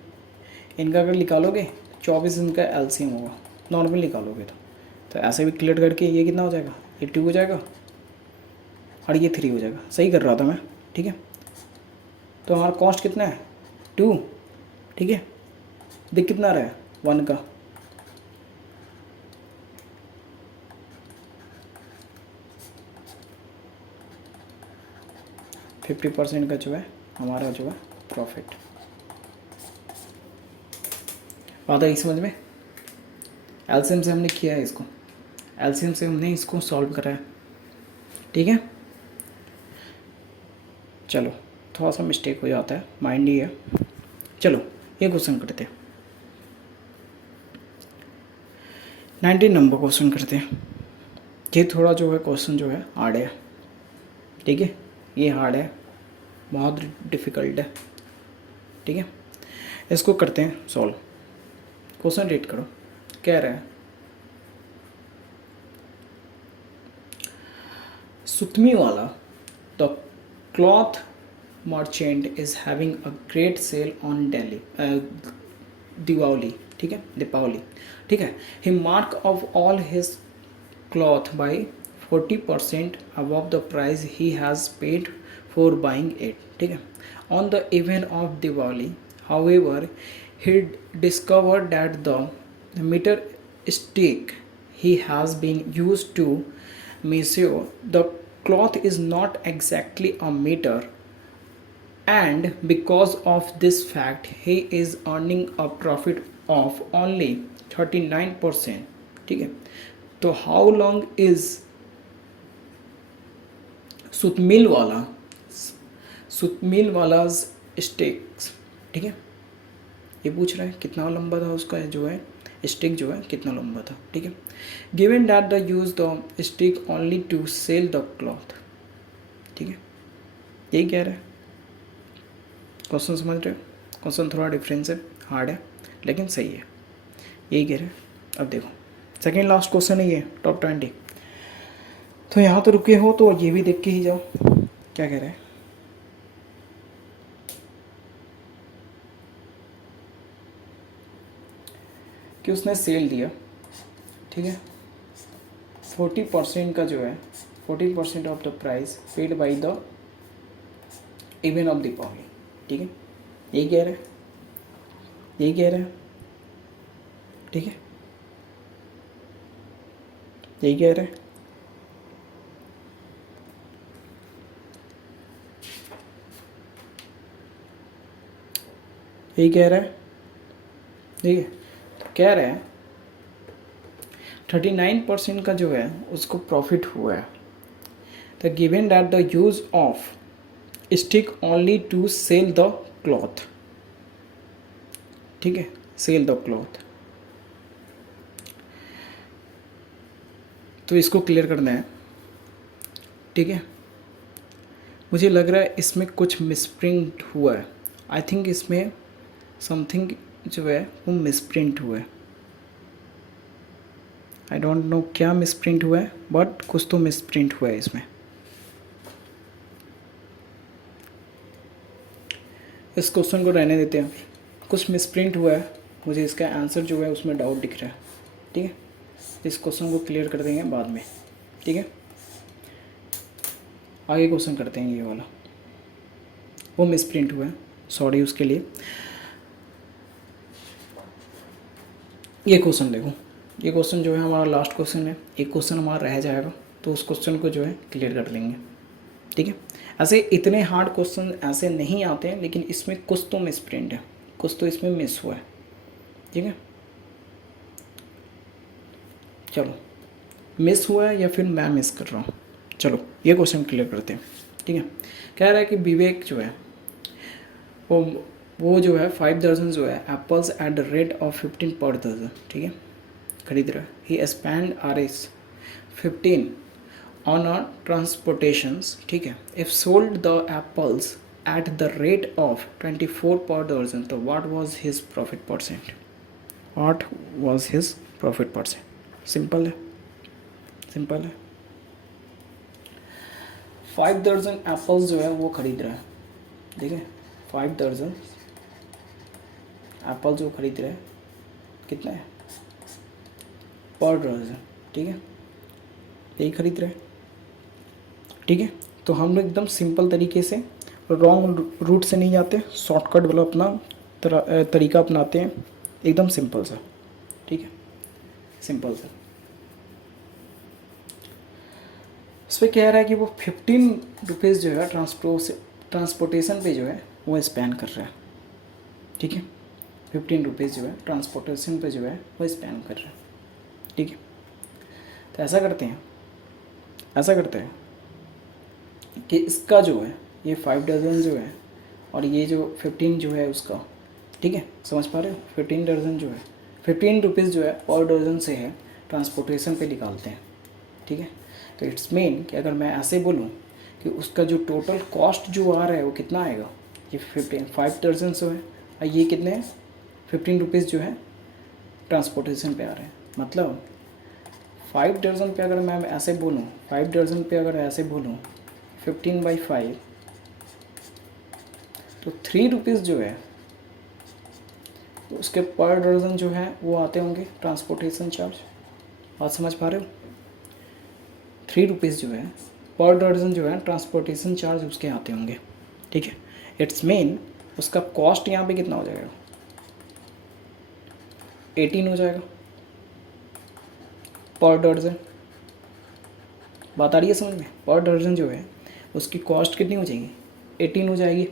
इनका अगर निकालोगे 24 इनका LCM होगा, नॉर्मल निकालोगे तो ऐसे भी क्लियर करके ये कितना हो जाएगा, ये 2 हो जाएगा और ये 3 हो जाएगा, सही कर रहा था मैं, ठीक है। तो हमारा कॉस्ट कितना है 2, ठीक है। दिख कितना रहा है 1 का, फिफ्टी % का जो है हमारा जो है प्रॉफिट। बात आई समझ में, LCM से हमने किया है इसको, LCM से हमने इसको सॉल्व करा है, ठीक है। चलो थोड़ा सा मिस्टेक हो जाता है, माइंड ही है। चलो ये क्वेश्चन करते हैं, 19 नंबर क्वेश्चन करते हैं। ये थोड़ा जो है क्वेश्चन जो है हार्ड है, ठीक है। ये हार्ड है, बहुत डिफ़िकल्ट है, ठीक है। इसको करते हैं सॉल्व। क्वेश्चन रीड करो, कह रहा है सुतमी वाला the cloth merchant is having a great sale on Deepawali, ठीक है, दीपावली, ठीक है। He mark off all his cloth by 40% above the price he has paid for buying it. ठीक है. On the event of Diwali, however, he discovered that the meter stick he has been used to measure the cloth is not exactly a meter, and because of this fact he is earning a profit of only 39%. ठीक है. तो how long is सुतमिल वाला sticks. ठीक है. ये पूछ रहा है कितना लंबा था उसका जो है स्टिक जो है कितना लंबा था. ठीक है. Given that the use the stick only to sell the cloth. ठीक है. यही कह रहा है. क्वेश्चन समझ रहे हो. क्वेश्चन थोड़ा डिफरेंस है, हार्ड है, लेकिन सही है. यही कह रहे हैं. अब देखो सेकेंड लास्ट क्वेश्चन है ये टॉप 20. तो यहाँ तो रुके हो तो ये भी देख के ही जाओ क्या कह रहे हैं. कि उसने सेल दिया. ठीक है. 40% का जो है 40% of the price paid by the event of Deepavali. ठीक है. यही कह रहे हैं. यही कह रहे हैं. ठीक है. यही कह रहे हैं. यही कह रहा है. ठीक है. तो कह रहे हैं 39% का जो है उसको प्रॉफिट हुआ है. The given that the use of stick only to sell the cloth. ठीक है. Sell the cloth. तो इसको क्लियर करना है. ठीक है. मुझे लग रहा है इसमें कुछ मिसप्रिंट हुआ है. आई थिंक इसमें समथिंग जो है वो मिसप्रिंट हुआ है. आई डोंट नो क्या मिसप्रिंट हुआ है, बट कुछ तो मिसप्रिंट हुआ है इसमें. इस क्वेश्चन को रहने देते हैं. कुछ मिसप्रिंट हुआ है. मुझे इसका आंसर जो है उसमें डाउट दिख रहा है. ठीक है. इस क्वेश्चन को क्लियर कर देंगे बाद में. ठीक है. आगे क्वेश्चन करते हैं. ये वाला वो मिसप्रिंट हुआ है, सॉरी उसके लिए. ये क्वेश्चन देखो. ये क्वेश्चन जो है हमारा लास्ट क्वेश्चन है. एक क्वेश्चन हमारा रह जाएगा तो उस क्वेश्चन को जो है क्लियर कर लेंगे. ठीक है. ऐसे इतने हार्ड क्वेश्चन ऐसे नहीं आते हैं, लेकिन इसमें कुछ तो मिसप्रिंट है, कुछ तो इसमें मिस हुआ है. ठीक है. चलो मिस हुआ है या फिर मैं मिस कर रहा हूँ. चलो ये क्वेश्चन क्लियर करते हैं. ठीक है. कह रहा है कि विवेक जो है वो जो है 5 दर्जन जो है apples eight the rate of 15 पर दर्जन. ठीक है. खरीद रहा है. ही स्पेंड Rs 15 ऑन अ ट्रांसपोर्टेशंस. ठीक है. If sold the apples eight the rate of 24 पर दर्जन तो what was his profit percent. What was his profit percent. Simple है. सिंपल है. 5 दर्जन एप्पल्स जो है वो खरीद रहा है. ठीक है. 5 दर्जन एप्पल जो खरीद रहा है कितना है पर दर्जन. ठीक है. यही खरीद रहा है. ठीक है. तो हम लोग एकदम सिंपल तरीके से रॉन्ग रूट से नहीं जाते, शॉर्टकट वाला अपना तरीका अपनाते हैं. एकदम सिंपल सा. ठीक है. सिंपल सा. इस पर कह रहा है कि वो 15 रुपीज़ जो है ट्रांसपोर्टेशन पे जो है वो स्पेंड कर रहा है. ठीक है. 15 रुपीज़ जो है ट्रांसपोर्टेशन पे जो है वो स्पेंड कर रहा है. ठीक है. तो ऐसा करते हैं कि इसका जो है ये 5 दर्जन जो है और ये जो 15 जो है उसका. ठीक है. समझ पा रहे हो. 15 दर्जन जो है 15 रुपीज़ जो है पर दर्जन से है ट्रांसपोर्टेशन पे निकालते हैं. ठीक है. तो इट्स मीन कि अगर मैं ऐसे बोलूँ कि उसका जो टोटल कॉस्ट जो आ रहा है वो कितना आएगा. ये 5 दर्जन जो है और ये कितने हैं 15 रुपीज़ जो है ट्रांसपोर्टेशन पे आ रहे हैं. मतलब 5 दर्जन पे अगर मैं ऐसे बोलूँ 5 दर्जन पे अगर ऐसे बोलूँ 15/5 तो 3 रुपीज़ जो है उसके पर दर्जन जो है वो आते होंगे ट्रांसपोर्टेशन चार्ज. बात समझ पा रहे हो. ₹3 जो है पर दर्जन जो है ट्रांसपोर्टेशन चार्ज उसके आते होंगे, ठीक है। इट्स मेन उसका कॉस्ट यहाँ पे कितना हो जाएगा, 18 हो जाएगा पर दर्जन। बात आ रही है समझ में? पर दर्जन जो है उसकी कॉस्ट कितनी हो जाएगी, 18 हो जाएगी।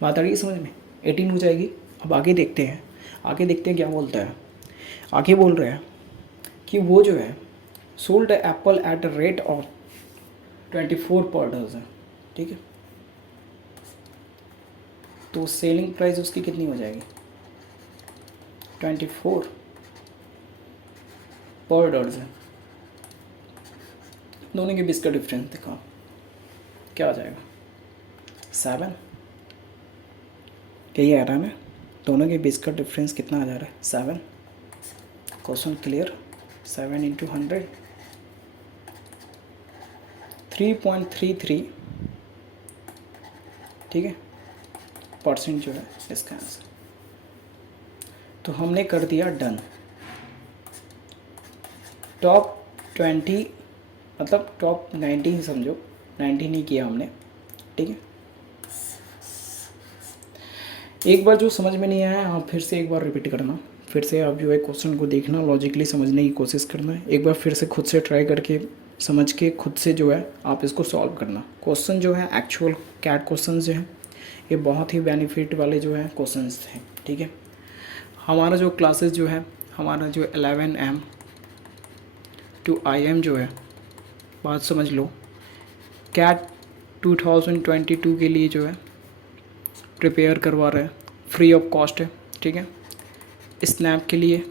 बात आ रही है समझ में? 18 हो जाएगी। अब आगे देखते हैं, आगे देखते हैं क्या बोलता है। आगे बोल रहे हैं कि वो जो है sold apple at a rate of 24 per dozen, ठीक है। तो सेलिंग प्राइस उसकी कितनी हो जाएगी, 24 पर डजन। दोनों के बीच का डिफरेंस दिखाओ, क्या आ जाएगा, 7। यही आ रहा है ना, दोनों के बीच का डिफरेंस कितना आ जा रहा है, 7। Question clear? 7 × 100 3.33, ठीक है, परसेंट जो है इसका आंसर। तो हमने कर दिया डन। टॉप 20 मतलब टॉप 90 ही समझो, 90 नहीं किया हमने, ठीक है। एक बार जो समझ में नहीं आया आप फिर से एक बार रिपीट करना, फिर से आप जो है क्वेश्चन को देखना, लॉजिकली समझने की कोशिश करना है। एक बार फिर से खुद से ट्राई करके समझ के खुद से जो है आप इसको सॉल्व करना। क्वेश्चन जो है एक्चुअल कैट क्वेश्चन जो है ये बहुत ही बेनिफिट वाले जो है क्वेश्चंस थे, ठीक है। हमारा जो क्लासेस जो है, हमारा जो 11 AM to IM जो है, बात समझ लो, कैट 2022 के लिए जो है प्रिपेयर करवा रहे हैं, फ्री ऑफ कॉस्ट है, ठीक है। स्नैप के लिए,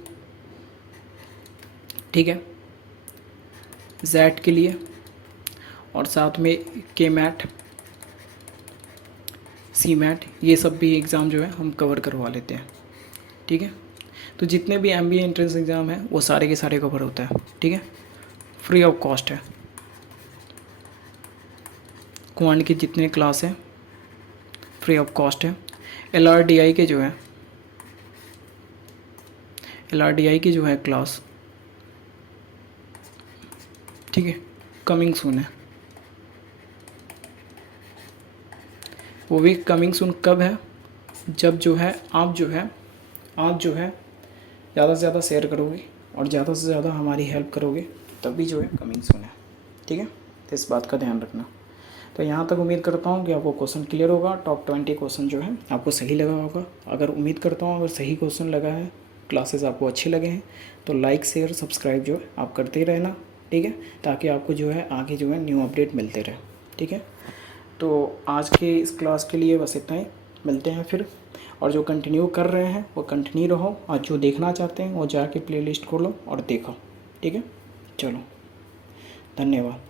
ठीक है, जैट के लिए, और साथ में के मैट, सी मैट, ये सब भी एग्ज़ाम जो है हम कवर करवा लेते हैं, ठीक है। तो जितने भी MBA एंट्रेंस एग्ज़ाम है वो सारे के सारे कवर होता है, ठीक है, फ्री ऑफ कॉस्ट है। क्वांट के जितने क्लास हैं फ्री ऑफ कॉस्ट है। LRDI के जो है, LRDI की जो है क्लास, ठीक है, कमिंग सून है। वो भी कमिंग सून कब है, जब जो है आप जो है ज़्यादा से ज़्यादा शेयर करोगे और ज़्यादा से ज़्यादा हमारी हेल्प करोगे तभी जो है कमिंग सून है, ठीक है। तो इस बात का ध्यान रखना। तो यहाँ तक उम्मीद करता हूँ कि आपको क्वेश्चन क्लियर होगा। टॉप 20 क्वेश्चन जो है आपको सही लगा होगा। अगर उम्मीद करता हूँ अगर सही क्वेश्चन लगा है, क्लासेस आपको अच्छे लगे हैं, तो लाइक शेयर सब्सक्राइब जो है आप करते ही रहना, ठीक है, ताकि आपको जो है आगे जो है न्यू अपडेट मिलते रहे, ठीक है। तो आज के इस क्लास के लिए बस इतना ही, मिलते हैं फिर। और जो कंटिन्यू कर रहे हैं वो कंटिन्यू रहो, और जो देखना चाहते हैं वो जाके प्लेलिस्ट खोलो और देखो, ठीक है। चलो, धन्यवाद।